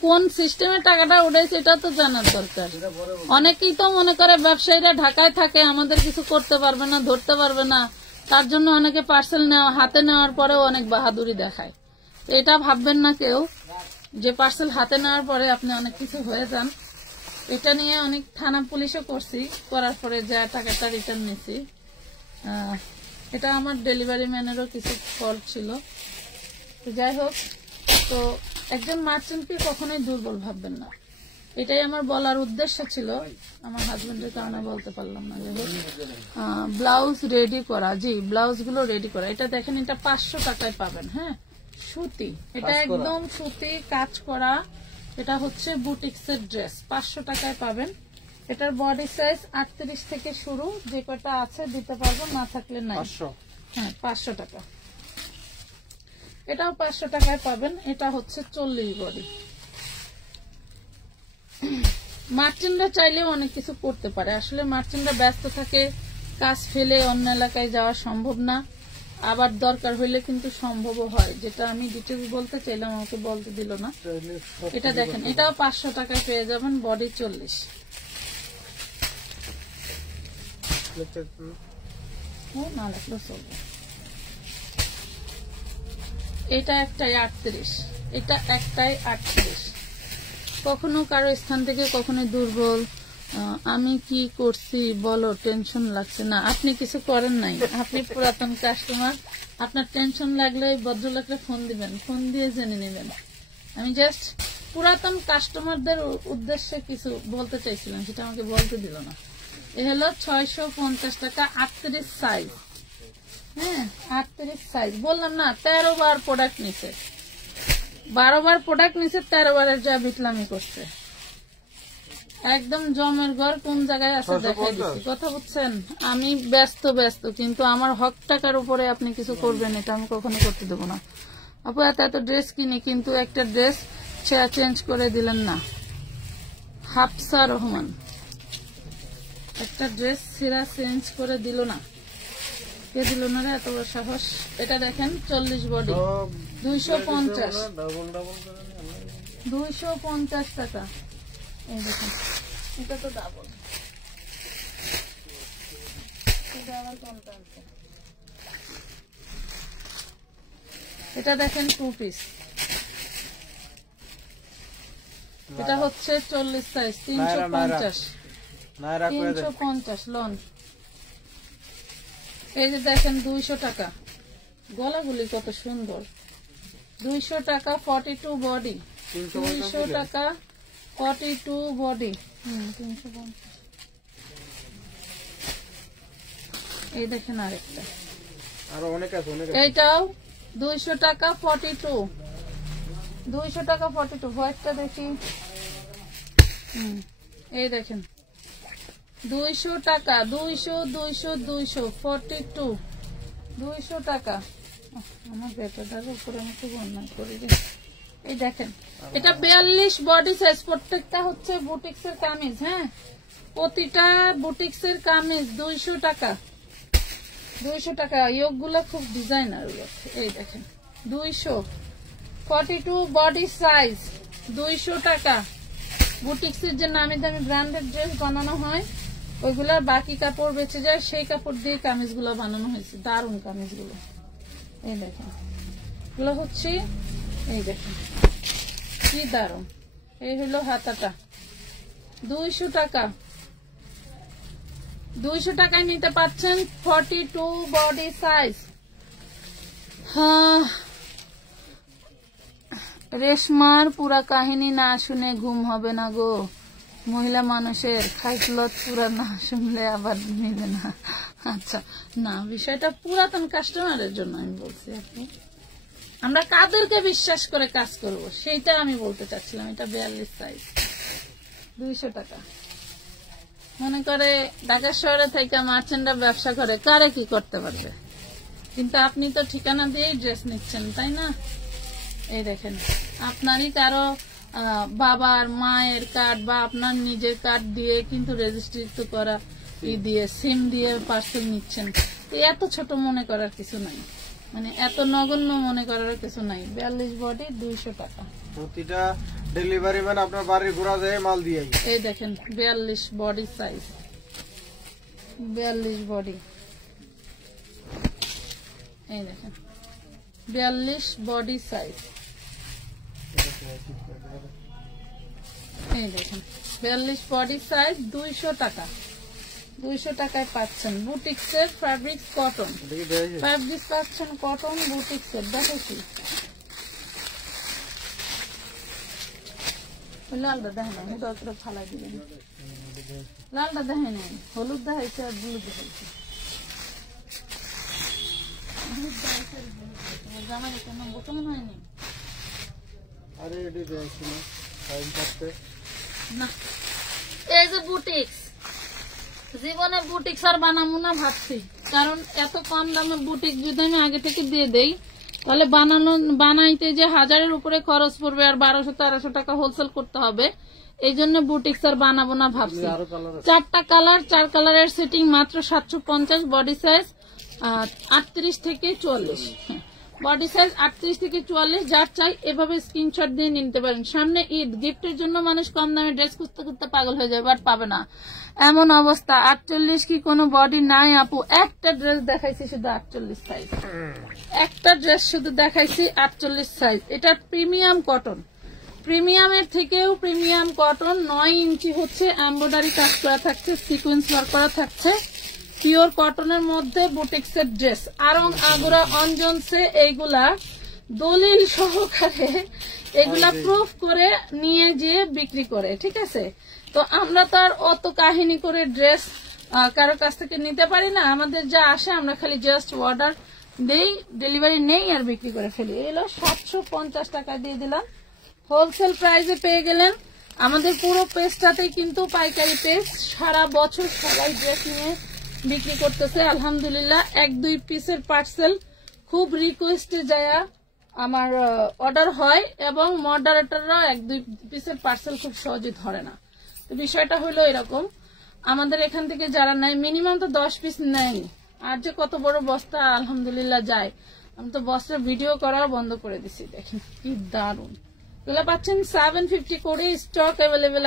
কোন সিস্টেমে টাকাটা উঠেছে এটা তো জানার দরকার। এটা পরে বলবো। অনেকেই তো মনে করে ব্যবসায়ীরা ঢাকায় থাকে, আমাদের কিছু করতে পারবে না, ধরতে পারবে না, তার জন্য অনেকে পার্সেল হাতে নেওয়ার পরেও অনেক বাহাদুরি দেখায়। তো এটা ভাববেন না কেউ যে পার্সেল হাতে নেওয়ার পরে আপনি অনেক কিছু হয়ে যান। এটা নিয়ে অনেক থানা পুলিশও করছি, করার পরে যা টাকাটা রিটার্ন নিছি। এটা আমার ডেলিভারি ম্যানেরও কিছু ফল্ট ছিল। তো যাই হোক, তো একজন মার্চেন্টকে কখনোই দুর্বল ভাববেন না, এটাই আমার বলার উদ্দেশ্য ছিল। আমার হাজবেন্ডের কারণে বলতে পারলাম না। যাই হোক, ব্লাউজ রেডি করা, জি ব্লাউজ গুলো রেডি করা। এটা দেখেন, এটা 500 টাকায় পাবেন। হ্যাঁ, সুতি, এটা একদম সুতি কাজ করা। এটা হচ্ছে বুটিক্সের ড্রেস, 500 টাকায় পাবেন। এটার বডি সাইজ 38 থেকে শুরু, যে কটা আছে দিতে পারবো, না থাকলে নাই। 500। হ্যাঁ, 500 টাকা। এটাও 500 টাকায় পাবেন। এটা হচ্ছে 40 বডি। মার্চেন্টরা চাইলেও অনেক কিছু করতে পারে। আসলে মার্চেন্টরা ব্যস্ত থাকে, কাজ ফেলে অন্য এলাকায় যাওয়া সম্ভব না। আবার দরকার হইলে কিন্তু সম্ভবও হয়, যেটা আমি ডিটেলস বলতে চাইলাম, আমাকে বলতে দিল না। এটা দেখেন, এটাও 500 টাকায় পেয়ে যাবেন, বডি 40। না লাগলেও চলবে। এটা একটাই 38, এটা একটাই 38। কখনো কারো স্থান থেকে কখনো দুর্বল, আমি কি করছি বলো, টেনশন লাগছে না। আপনি কিছু করেন নাই, আপনি পুরাতন কাস্টমার। আপনার টেনশন লাগলে ওই ভদ্রলোককে ফোন দিবেন, ফোন দিয়ে জেনে নেবেন। আমি জাস্ট পুরাতন কাস্টমারদের উদ্দেশ্যে কিছু বলতে চাইছিলাম, সেটা আমাকে বলতে দিল না। এ হলো 650 টাকা, 38 সাইজ। হ্যাঁ, 38 সাইজ। বললাম না, 13 বার প্রোডাক্ট নিছে, 12 বার প্রোডাক্ট নিছে, 13 বারের যা বিটলামি করছে। একদম জমের ঘর কোন জায়গায় আছে দেখাই দিচ্ছি। কথা বুঝছেন? আমি ব্যস্ত কিন্তু আমার হক টাকার উপরে আপনি কিছু করবেন, এটা আমি কখনো করতে দেবো না। আপু এত ড্রেস কিনি, কিন্তু একটা ড্রেস চেঞ্জ করে দিলেন না। হাফসা রহমান, একটা ড্রেস ছেঁড়া চেঞ্জ করে দিল না। কে দিল না রে, এত বড় সাহস? এটা দেখেন, 40 বডি, 250, 250 টাকা। এই দেখেন, এটা তো ডাবল। এটা দেখেন 2 পিস। এটা হচ্ছে 40 সাইজ, 350, 350 লোন। এই যে দেখেন 200 টাকা, গলাগুলি কত সুন্দর। 200 টাকা 42 বডি, 200 টাকা 42 বডি। 350। এই দেখেন আরেকটা, আরো অনেক আছে, অনেক। এইটাও 200 টাকা 42, 200 টাকা 42। হোয়াইটটা দেখি। এই দেখেন 200 টাকা, 200 200 200 42, 200 টাকা। আমার বেটাটার উপরে আমি খুব অন্যায় করি রে। এই দেখেন, এটা 42 বডি সাইজ। প্রত্যেকটা হচ্ছে বুটিক্সের কামিজ। হ্যাঁ, প্রতিটা বুটিক্সের কামিজ 200 টাকা, 200 টাকা। ইয়োগ গুলো খুব ডিজাইনার। এই দেখেন 242 বডি সাইজ, 200 টাকা। বুটিক্সের যে নামি দামি ব্র্যান্ডেড ড্রেস বানানো হয়, ওইগুলার বাকি কাপড় বেঁচে যায়, সেই কাপড় দিয়ে কামিজগুলো বানানো হয়েছে। দারুণ কামিজগুলো। এই দেখেন, এগুলো হচ্ছে, এই দেখেন কি দারুণ। এই হলো হাতাটা, 200 টাকা। 200 টাকায় নিতে পারছেন 42 বডি সাইজ। হ্যাঁ, রেশমার পুরা কাহিনী না শুনে ঘুম হবে না গো। মহিলা মানুষের খাইসলত পুরা না শুনলে আবার মিলে না। আচ্ছা, না, বিষয়টা পুরাতন কাস্টমারের জন্য আমি বলছি। আপনি, আমরা কাদেরকে বিশ্বাস করে কাজ করব সেইটা আমি বলতে চাচ্ছিলাম। এটা 42 সাইজ, 200 টাকা। মনে করে ঢাকা শহরে থেকে মার্চেন্টরা ব্যবসা করে, কারে কি করতে পারবে? কিন্তু আপনি তো ঠিকানা দিয়েই ড্রেস নিচ্ছেন, তাই না? এই দেখেন, আপনারই কারো বাবার মায়ের কার্ড বা আপনার নিজের কার্ড দিয়ে কিন্তু রেজিস্ট্রিত করা দিয়ে সিম দিয়ে পার্সেল নিচ্ছেন, এত ছোট মনে করার কিছু নাই, মানে এত নগণ্য মনে করার কিছু নাই। 42 বডি 200 টাকা প্রতিটা ডেলিভারি ম্যান আপনার বাড়ি ঘোরা যায় মাল দিয়ে। এই দেখেন 42 বডি সাইজ, 42 বডি, এই দেখেন 42 বডি সাইজ, এই দেখেন 42 বডি সাইজ 200 টাকা, 200 টাকায় পাচ্ছেন। বুটিক্সের ফ্যাব্রিক্স কটন, ফ্যাব্রিক্স পাচ্ছেন কটন বুটিক্সের। দেখেছি লালটা দেখেন না, হুদা করে ফালাই দিবেন, লালটা দেখেন নাই, হলুদ দেখাইছে আর ব্লু দেখাইছে। জামা কেন বোতাম হয়নি না। এই যে বুটিক্স, জীবনে বুটিক্স আর বানাবো না ভাবছি, কারণ এত কম দামে বুটিক্স যদি আমি আগে থেকে দিয়ে দেই তাহলে বানাইতে যে 1000-এর উপরে খরচ পড়বে আর 1200-1300 টাকা হোলসেল করতে হবে। এই জন্য বুটিক্স আর বানাবো না ভাবছি। 4টা কালার, 4 কালারের সেটিং মাত্র 750, বডি সাইজ 38 থেকে 44, বডি সাইজ 38 থেকে 44। যার চাই এভাবে স্ক্রিনশট দিয়ে নিতে পারেন। সামনে ঈদ, গিফটের জন্য মানুষ কম দামে ড্রেস খুঁজতে খুঁজতে পাগল হয়ে যায়, বাট পাবে না এমন অবস্থা। 48 কি কোনো বডি নাই আপু? একটা ড্রেস দেখাইছি শুধু 48 সাইজ, একটা ড্রেস শুধু দেখাইছি 48 সাইজ। এটা প্রিমিয়াম কটন, প্রিমিয়ামের থেকেও প্রিমিয়াম কটন। 9 ইঞ্চি হচ্ছে এমব্রয়ডারি কাজ করা থাকছে, সিকোয়েন্স ওয়ার্ক করা থাকছে, পিওর কটনের মধ্যে বুটিক্সের ড্রেস। আরং আগুরা অঞ্জনসে এইগুলা দলিল সহকারে এগুলা প্রুফ করে নিয়ে যেয়ে বিক্রি করে, ঠিক আছে? তো আমরা তো আর অত কাহিনী করে ড্রেস কারো কাছ থেকে নিতে পারি না। আমাদের যা আসে আমরা খালি জাস্ট অর্ডার দেই, ডেলিভারি নেই আর বিক্রি করে ফেলি। এগুলো 750 টাকা দিয়ে দিলাম, হোলসেল প্রাইসে পেয়ে গেলেন। আমাদের পুরো পেজটাতেই কিন্তু পাইকারি পেজ, সারা বছর সবাই ড্রেস নিয়ে বিক্রি করতেছে আলহামদুলিল্লাহ। 1-2 পিসের পার্সেল খুব রিকোয়েস্টে যায় আমার অর্ডার হয়, এবং মডারেটররাও 1-2 পিসের পার্সেল খুব সহজে ধরে না। তো বিষয়টা হলো এরকম, আমাদের এখান থেকে যারা নেয় মিনিমাম তো 10 পিস নেয়নি, আর যে কত বড় বস্তা আলহামদুলিল্লাহ যায়। আমি তো বস্তার ভিডিও করাও বন্ধ করে দিছি। দেখেন কি দারুন এগুলো পাচ্ছেন 750 করে। স্টক অ্যাভেলেবেল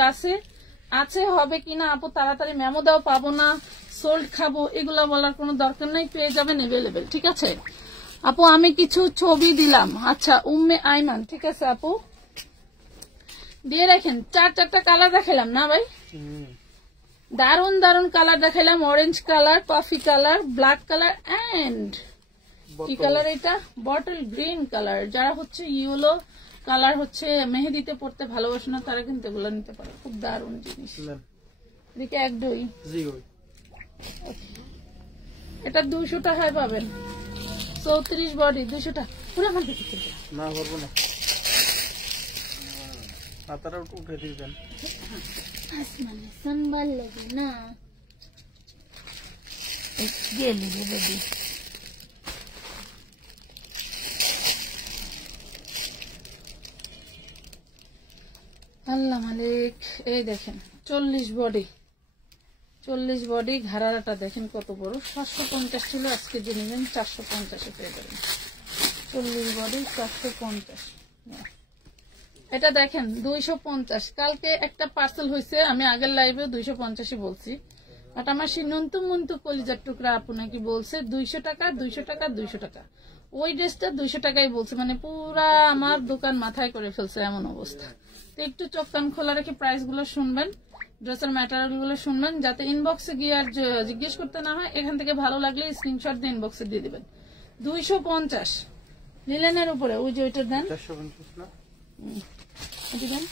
আছে হবে কিনা আপু তাড়াতাড়ি মেমো দাও, পাবো না, সোল্ড খাবো, এগুলা বলার কোনো দরকার নাই, পেয়ে যাবেন অ্যাভেলেবেল, ঠিক আছে আপু? আমি কিছু ছবি দিলাম। আচ্ছা উম্মে আইমান, ঠিক আছে আপু দিয়ে রাখেন। 4-4টা কালার দেখালাম না ভাই? দারুন দারুন কালার দেখালাম। Orange colour, coffee colour, black colour, and কি কালার এটা? Bottle green colour. যারা হচ্ছে ইয়েলো কালার হচ্ছে মেহেদিতে পড়তে ভালোবাসে না তারা কিন্তু এগুলো নিতে পারে, খুব দারুন জিনিস। এদিকে 1-2 এটা 200 টাকায় পাবেন। 34 বডি 200 টাকা। পুরো আমার দিকে না করবো না, হাতারা উঠে দিবেন। আসমানে সম্বল লাগে না গেলি রে বেবি। আল্লাহ মালিক। এই দেখেন 40 বডি, 40 বডি। ঘাড়াটা দেখেন কত বড়। 750 ছিল, আজকে যে নেবেন 450 পেয়ে যাবেন। 40 বডি 450। এটা দেখেন 250। কালকে একটা পার্সেল হয়েছে, আমি আগের লাইভে 250 বলছি, বাট আমার সেই নুনতু কলিজার টুকরা আপু নাকি বলছে 200 টাকা 200 টাকা 200 টাকা। ওই ড্রেসটা 200 টাকাই বলছে, মানে পুরা আমার দোকান মাথায় করে ফেলছে এমন অবস্থা। তো একটু চোখ কান খোলা রেখে প্রাইস গুলো শুনবেন, ড্রেসের ম্যাটেরিয়াল গুলো শুনবেন, যাতে ইনবক্সে গিয়ে আর জিজ্ঞেস করতে না হয়। এখান থেকে ভালো লাগলে স্ক্রিনশট দিয়ে ইনবক্সে দিয়ে দিবেন। 250 লিলেনের উপরে। ওই যে ওইটা দেন, 450 না দেন।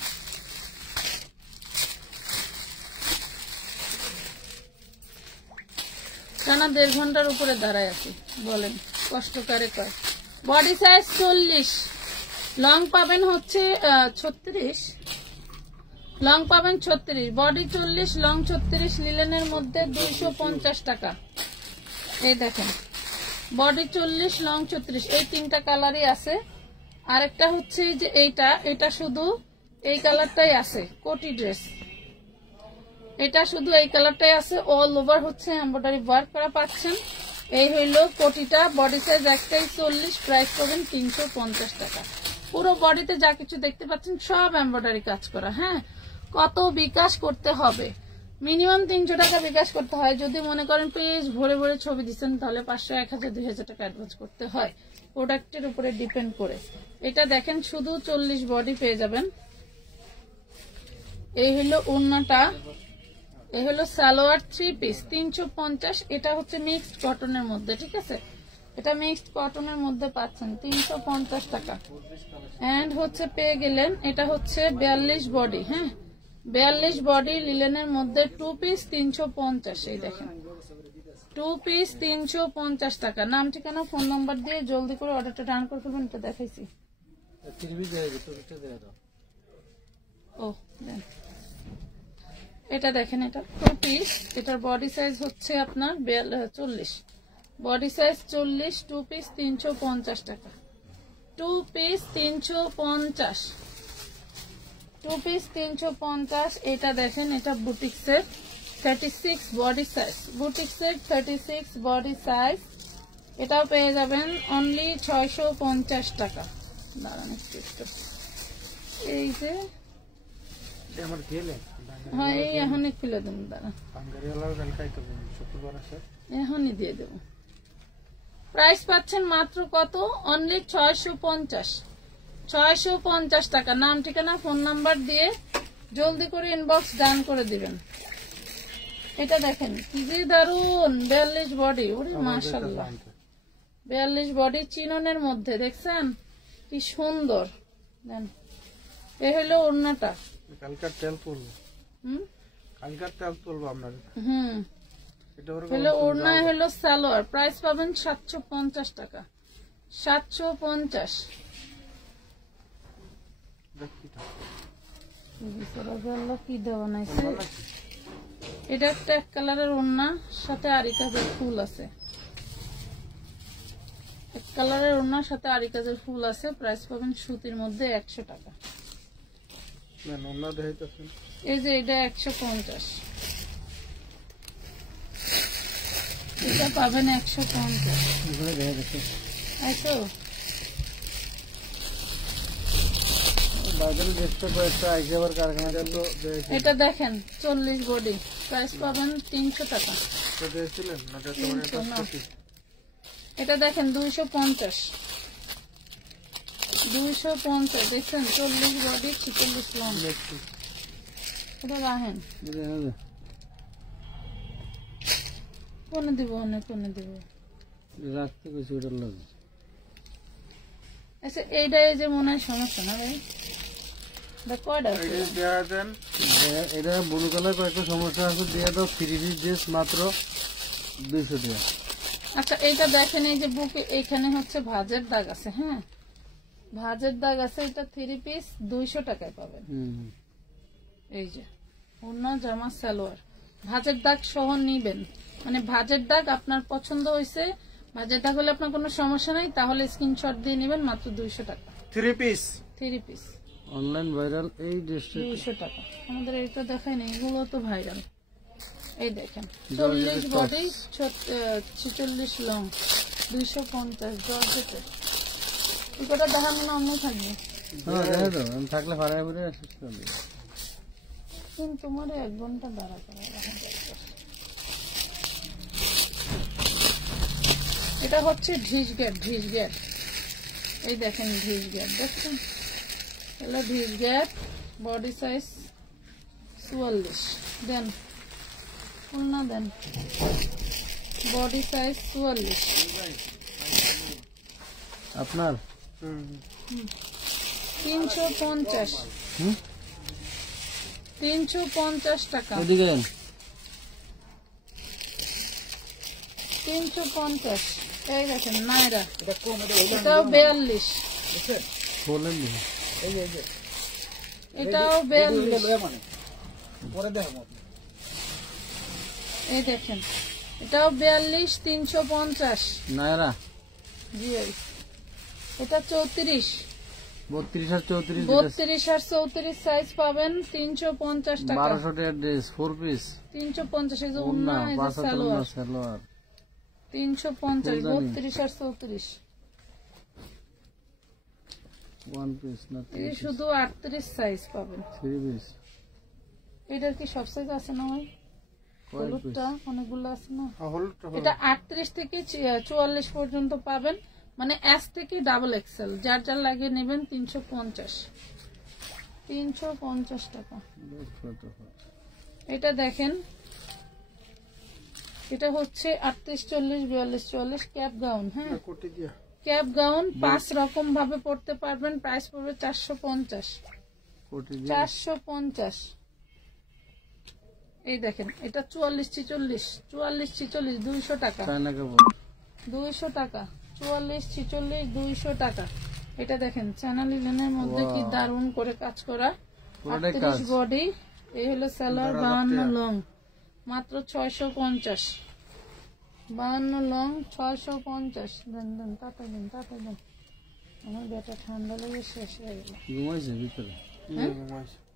টানা 1.5 ঘন্টার উপরে দাঁড়ায় আছি, বলেন কষ্ট করে কয়। বডি সাইজ 40, লং পাবেন হচ্ছে 36, লং পাবেন 36, বডি 40, লং 36, লিলেনের মধ্যে 250 টাকা। এই দেখেন বডি 40, লং 36, এই 3টা কালারই আছে। আরেকটা হচ্ছে যে এটা শুধু এই কালারটাই আছে, কোটি ড্রেস। এটা শুধু এই কালারটাই আছে, অল ওভার হচ্ছে এমব্রয়ডারি ওয়ার্ক করা পাচ্ছেন। এই হইলো কোটিটা, বডি সাইজ একটাই 40, প্রাইস পাবেন 350 টাকা। পুরো বডিতে যা কিছু দেখতে পাচ্ছেন সব এমব্রয়ডারি কাজ করা। হ্যাঁ, কত বিকাশ করতে হবে? মিনিমাম 300 টাকা বিকাশ করতে হয়। যদি মনে করেন পেজ ভরে ভরে ছবি দিচ্ছেন তাহলে 500, 1000, 2000 টাকা অ্যাডভান্স করতে হয়, প্রোডাক্টের উপরে ডিপেন্ড করে। এটা দেখেন শুধু 40 বডি পেয়ে যাবেন। এই হলো ওড়নাটা, এই হলো সালোয়ার 3 পিস 350। এটা হচ্ছে মিক্সড কটনের মধ্যে, ঠিক আছে? এটা মিক্সড কটনের মধ্যে পাচ্ছেন 350 টাকা। এন্ড হচ্ছে পেয়ে গেলেন, এটা হচ্ছে 42 বডি। হ্যাঁ, 42 বডি লিলেনের মধ্যে 2 পিস 350। এই দেখেন 2 পিস 350 টাকা। নাম ঠিকানা ফোন নাম্বার দিয়ে জলদি করে অর্ডারটা ডান করে ফেলবেন। এটা দেখাইছি। ও দেন, এটা দেখেন, এটা 2 পিস। এটার বডি সাইজ হচ্ছে আপনার 40, বডি সাইজ 40, 2 পিস 350 টাকা। 2 পিস 350, 2 পিস 350। এটা দেখেন, এটা বুটিক্সের 36 বডি সাইজ, বুটিক্সের 36 বডি সাইজ। এটাও পেয়ে যাবেন অনলি 650 টাকা। দাঁড়ান একটু, এই যে আমার গেলে হ্যাঁ, এই এখনই খুলে দেবো, দাঁড়া এখনই দিয়ে দেবো। প্রাইস পাচ্ছেন মাত্র কত? অনলি 650, 650 টাকা। নাম ঠিকানা ফোন নাম্বার দিয়ে জলদি করে ইনবক্স ডান করে দিবেন। এটা দেখেন কি যে দারুন, 42 বডি। ওরে মাশাআল্লাহ, 42 বডি চিননের মধ্যে, দেখছেন কি সুন্দর। দেন, এই হলো ওড়নাটা। কালকার তেল তুলবো, কালকার তেল তুলবো আপনার। হলো ওড়না, হলো সালোয়ার। প্রাইস পাবেন 750 টাকা, 750। কি দেওয়া নাইছে? এটা একটা এক কালারের ওড়না, সাথে আরি কাজের ফুল আছে। এক কালারের ওড়নার সাথে আরি কাজের ফুল আছে। প্রাইস পাবেন সুতির মধ্যে 100 টাকা। এই যে এটা 150, এটা পাবেন 150। এটা দেখেন 40 বডি, প্রাইস পাবেন 300 টাকা। এটা দেখেন 250, 250 দেখছেন, 40 বডি 46 লং। এটা রাখেন, কোনে দিব, অনেক কোনে দিব রাখতে কিছু। আচ্ছা, এইটা এই যে মনে হয় সমস্যা না ভাই, এটা ব্লু কালার কয়েকটা সমস্যা আছে, দিয়ে দাও। 3 পিস ড্রেস মাত্র 200 টাকা। আচ্ছা, এইটা দেখেন, এই যে বুকে এখানে হচ্ছে ভাঁজের দাগ আছে। হ্যাঁ, ভাঁজের দাগ আছে। এটা 3 পিস 200 টাকায় পাবেন। এই যে ওড়না, জামা, সালোয়ার, ভাঁজের দাগ সহ নিবেন। মানে ভাঁজের দাগ আপনার পছন্দ হয়েছে, ভাঁজের দাগ হলে আপনার কোনো সমস্যা নাই, তাহলে স্ক্রিনশট দিয়ে নিবেন। মাত্র 200 টাকা 3 পিস, 3 পিস অনলাইন ভাইরাল এই ড্রেসটা 200 টাকা। আমাদের এইটা দেখাই না, এগুলো তো ভাইরাল। এই দেখেন 40 বডি 46 লং 250 জর্জেটের। এগুলো দেখানো না অন্য থাকবে। থাকলে ভাড়া করে কিন্তু তোমার 1 ঘন্টা দাঁড়া করা। এটা হচ্ছে ঢিস গ্যাট, ঢিস গ্যাট। এই দেখেন ঢিস গ্যাট, দেখছেন? এগুলো ঢিস গ্যাট, বডি সাইজ 44। দেন না, দেন বডি সাইজ 44 আপনার 350, 350 টাকা। 350। এই দেখেন নাইরা, এটাও 42, এটাও 42। এই দেখেন এটাও 42, 350 নাইরা। জি, এটা 34, 32 আর 34 32 আর 34 সাইজ পাবেন 350 টাকা। 1200 টাকা ড্রেস 4 পিস 350 এই যে ওন্না ওন্না, এই যে 5 হাতের সালোয়ার সালোয়ার 350 32 আর 34। ওয়ান পিস না এই শুধু 38 সাইজ পাবেন। 3 পিস এটার কি সব সাইজ আছে না ভাই? কয় পিস হলুদটা অনেকগুলো আছে না? হলুদটা এটা 38 থেকে 44 পর্যন্ত পাবেন, মানে এস থেকে ডাবল এক্সেল, যার যার লাগে নেবেন। 350 টাকা। এটা দেখেন, এটা হচ্ছে 38 40 42 44 ক্যাপ গাউন। হ্যাঁ, কোটি দিয়া ক্যাপ গাউন 5 রকম ভাবে পড়তে পারবেন। প্রাইস পড়বে 450। কোটি দিয়া 450। এই দেখেন, এটা 44 46 44 46 200 টাকা। চায়না কাপড় 200 টাকা। 44 46 200 টাকা। এটা দেখেন চ্যানেল লিলেনের মধ্যে কি দারুণ করে কাজ করা। পুরোটাই 38 বডি, এই হলো সালোয়ার, 52 লং, মাত্র 650। 52 লং 650। দেন দেন, তাতে দেন তাতে দেন। আমার বেটা ঠান্ডা লেগে শেষ হয়ে গেল। ঘুমাইছে ভিতরে হ্যাঁ?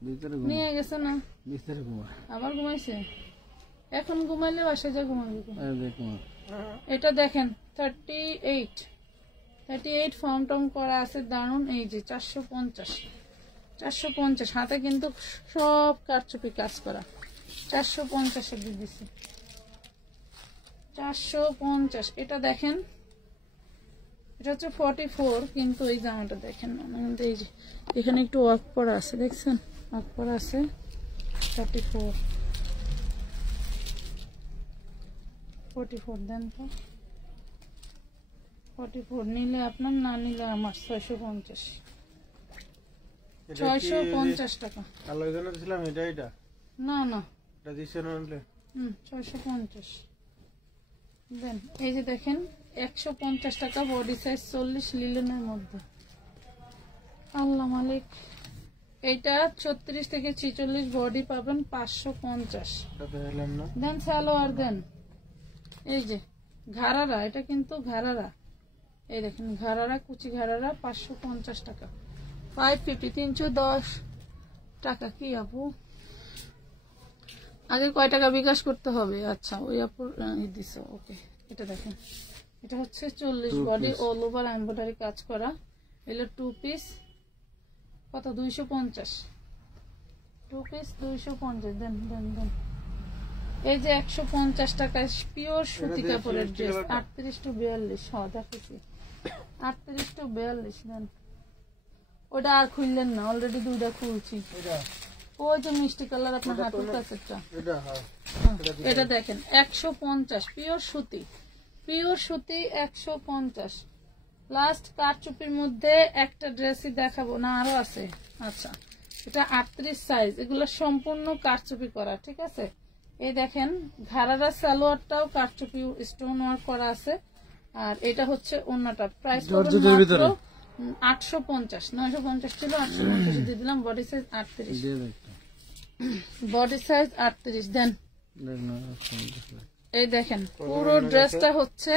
ভিতরে নিয়ে গেছে না, ভিতরে ঘুমায় আবার ঘুমাইছে। এখন ঘুমাইলে বাসায় যা ঘুমাবি। দেখুন এটা দেখেন 38 ফর্ম টম করা আছে, দারুন। এই যে 450 হাতে কিন্তু সব কারচুপি কাজ করা। 450 এ দিয়ে দিছি 450। এটা দেখেন, এটা হচ্ছে 44, কিন্তু এই জামাটা দেখেন না, কিন্তু এই যে এখানে একটু ওয়ার্ক করা আছে, দেখছেন ওয়ার্ক করা আছে। 44 দেন তো। 44 নিলে আপনার, না নিলে আমার। 650 টাকা। কালো এখানে ছিলাম এটা না না, এটা দিছে না আনলে 650 দেন। এই যে দেখেন 150 টাকা, বডি সাইজ 40 লিলেনের মধ্যে। আল্লাহ মালিক। এইটা 36 থেকে 46 বডি পাবেন 550। দেন সালোয়ার দেন। এই যে ঘাড়ারা, এটা কিন্তু ঘাড়ারা, এই দেখেন ঘাড়ারা, কুচি ঘাড়ারা 550 টাকা। 550 310 টাকা। কি আপু আগে কয় টাকা বিকাশ করতে হবে? আচ্ছা, ওই আপুর দিছে। ওকে, এটা দেখেন, এটা হচ্ছে 40 বডি, অল ওভার এমব্রয়ডারি কাজ করা। এলো 2 পিস, কত? 250। 2 পিস 250। দেন দেন দেন। এই যে 150 টাকায় পিওর সুতি কাপড়ের ড্রেস, 38 টু 42। হ্যাঁ দেখেছি, 38 টু 42। দেন। ওটা আর খুললেন না, অলরেডি দুইটা খুলছি। ওই যে মিষ্টি কালার আপনার হাতের কাছেরটা, এটা দেখেন 150 পিওর সুতি। 150। লাস্ট কারচুপির মধ্যে একটা ড্রেসই দেখাবো না, আরো আছে। আচ্ছা, এটা 38 সাইজ, এগুলো সম্পূর্ণ কারচুপি করা, ঠিক আছে। এই দেখেন ঘাড়ারা সালোয়ারটাও কারচুপি স্টোন ওয়ার্ক করা আছে। আর এটা হচ্ছে ওন্নাটা। প্রাইস মাত্র 850। 950 ছিল, 850 দিয়ে দিলাম। Body size 38। Body size 38। দেন। এই দেখেন পুরো ড্রেসটা হচ্ছে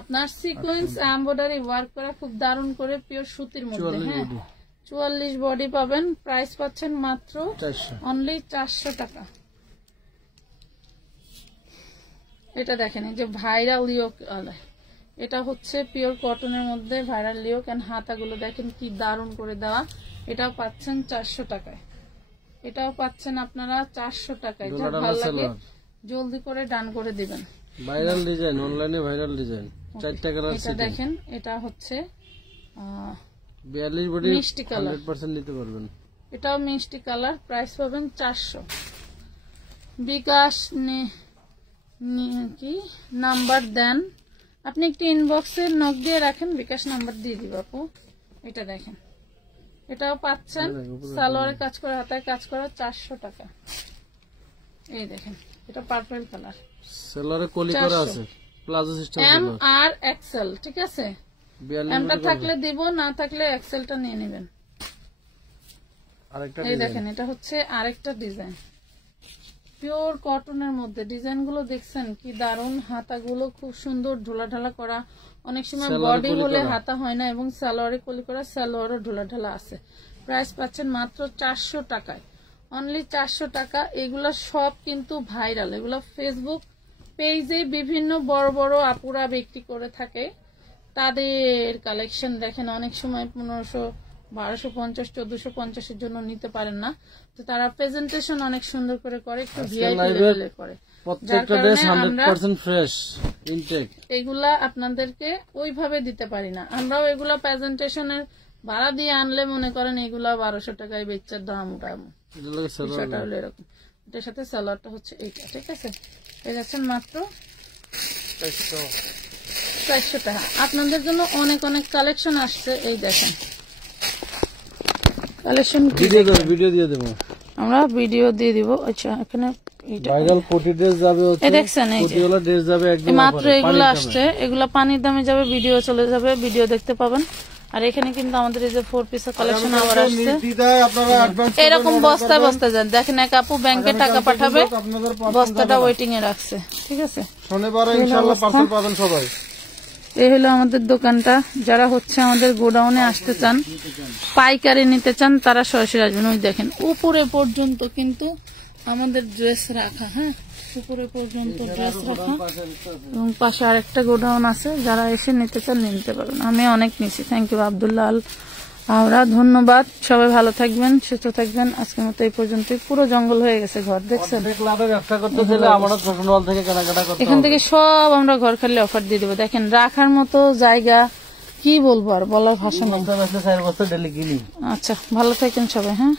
আপনার সিকোয়েন্স এমব্রয়ডারি ওয়ার্ক করা, খুব দারুণ করে, পিওর সুতির মধ্যে। হ্যাঁ, 44 বডি পাবেন। প্রাইস পাচ্ছেন মাত্র অনলি 400 টাকা। এটা দেখেন, এই যে ভাইরাল লিওক, এটা হচ্ছে পিওর কটনের মধ্যে ভাইরাল লিওক। এন্ড হাতাগুলো দেখেন কি দারুণ করে দেওয়া। এটাও পাচ্ছেন 400 টাকায়। এটাও পাচ্ছেন আপনারা 400 টাকায়। যা ভালো লাগে জলদি করে ডান করে দিবেন। ভাইরাল ডিজাইন, অনলাইনে ভাইরাল ডিজাইন, 4টা কালার। এটা দেখেন, এটা হচ্ছে 42 বডি, মিষ্টি কালার, 100% নিতে পারবেন। এটাও মিষ্টি কালার। প্রাইস পাবেন 400। বিকাশ কি নাম্বার দেন, আপনি একটু ইনবক্সে নক দিয়ে রাখেন, বিকাশ নাম্বার দিয়ে দিব আপু। এটা দেখেন, এটাও পাচ্ছেন সালোয়ারে কাজ করা, হাতায় কাজ করা, 400 টাকা। এই দেখেন, এটা পার্পল কালার, সালোয়ারে কলি করা আছে, palazzo system, M R Excel, ঠিক আছে। এমটা থাকলে দিব, না থাকলে এক্সেলটা নিয়ে নেবেন। আরেকটা এই দেখেন, এটা হচ্ছে আরেকটা ডিজাইন। পিওর কটনের মধ্যে ডিজাইন গুলো দেখছেন কি দারুন, হাতাগুলো খুব সুন্দর ঢোলা ঢালা করা, অনেক সময় বডি হলে হাতা হয় না, এবং সালোয়ারে কলি করা, সালোয়ারও ঢোলা ঢালা আছে। প্রাইস পাচ্ছেন মাত্র 400 টাকায়, অনলি 400 টাকা। এগুলা সব কিন্তু ভাইরাল, এগুলা ফেসবুক পেজে বিভিন্ন বড় বড় আপুরা বিক্রি করে থাকে, তাদের কালেকশন দেখেন। অনেক সময় 1500, 1250, 1450 এর জন্য নিতে পারেন না, তো তারা প্রেজেন্টেশন অনেক সুন্দর করে করে, একটু ভিআইপি লেভেলে করে। প্রত্যেকটা ড্রেস 100% ফ্রেশ ইনটেক। এগুলা আপনাদেরকে ওইভাবে দিতে পারি না, আমরাও এগুলা প্রেজেন্টেশনের ভাড়া দিয়ে আনলে মনে করেন এগুলা 1200 টাকায় বেচার দাম উঠাবো। বিষয়টা হলো এরকম। এটার সাথে সালোয়ারটা হচ্ছে এইটা, ঠিক আছে? এই যাচ্ছেন মাত্র 400 টাকা। আপনাদের জন্য অনেক অনেক কালেকশন আসছে, এই দেখেন কালেকশন। ভিডিও দিয়ে দেবো, আমরা ভিডিও দিয়ে দিব। আচ্ছা, এখানে ভাইরাল কোটি ড্রেস যাবে, এই দেখছেন, এই কোটিওয়ালা ড্রেস যাবে একদম মাত্র এগুলো আসছে, এগুলা পানির দামে যাবে, ভিডিও চলে যাবে, ভিডিও দেখতে পাবেন। আর এখানে কিন্তু আমাদের এই যে 4 পিসের কালেকশন আবার আসছে, এরকম বস্তায় বস্তায় যান। দেখেন এক আপু ব্যাংকে টাকা পাঠাবে, বস্তাটা ওয়েটিং এ রাখছে, ঠিক আছে? শনিবারে ইনশাআল্লাহ পার্সেল পাবেন সবাই। এই হলো আমাদের দোকানটা। যারা হচ্ছে আমাদের গোডাউনে আসতে চান, পাইকারি নিতে চান, তারা সরাসরি আসবেন। ওই দেখেন উপরে পর্যন্ত কিন্তু আমাদের ড্রেস রাখা, হ্যাঁ উপরে পর্যন্ত ড্রেস রাখা, এবং পাশে আরেকটা গোডাউন আছে, যারা এসে নিতে চান নিতে পারবেন। আমি অনেক নিছি। থ্যাংক ইউ আব্দুল্লাহ আল আওরা, ধন্যবাদ। সবাই ভালো থাকবেন, সুস্থ থাকবেন। আজকের মতো এই পর্যন্তই। পুরো জঙ্গল হয়ে গেছে ঘর, দেখছেন? এখান থেকে সব আমরা ঘর খালি অফার দিয়ে দেবো। দেখেন রাখার মতো জায়গা, কি বলবো আর বলার ভাষা নেই। আচ্ছা, ভালো থাকেন সবাই, হ্যাঁ।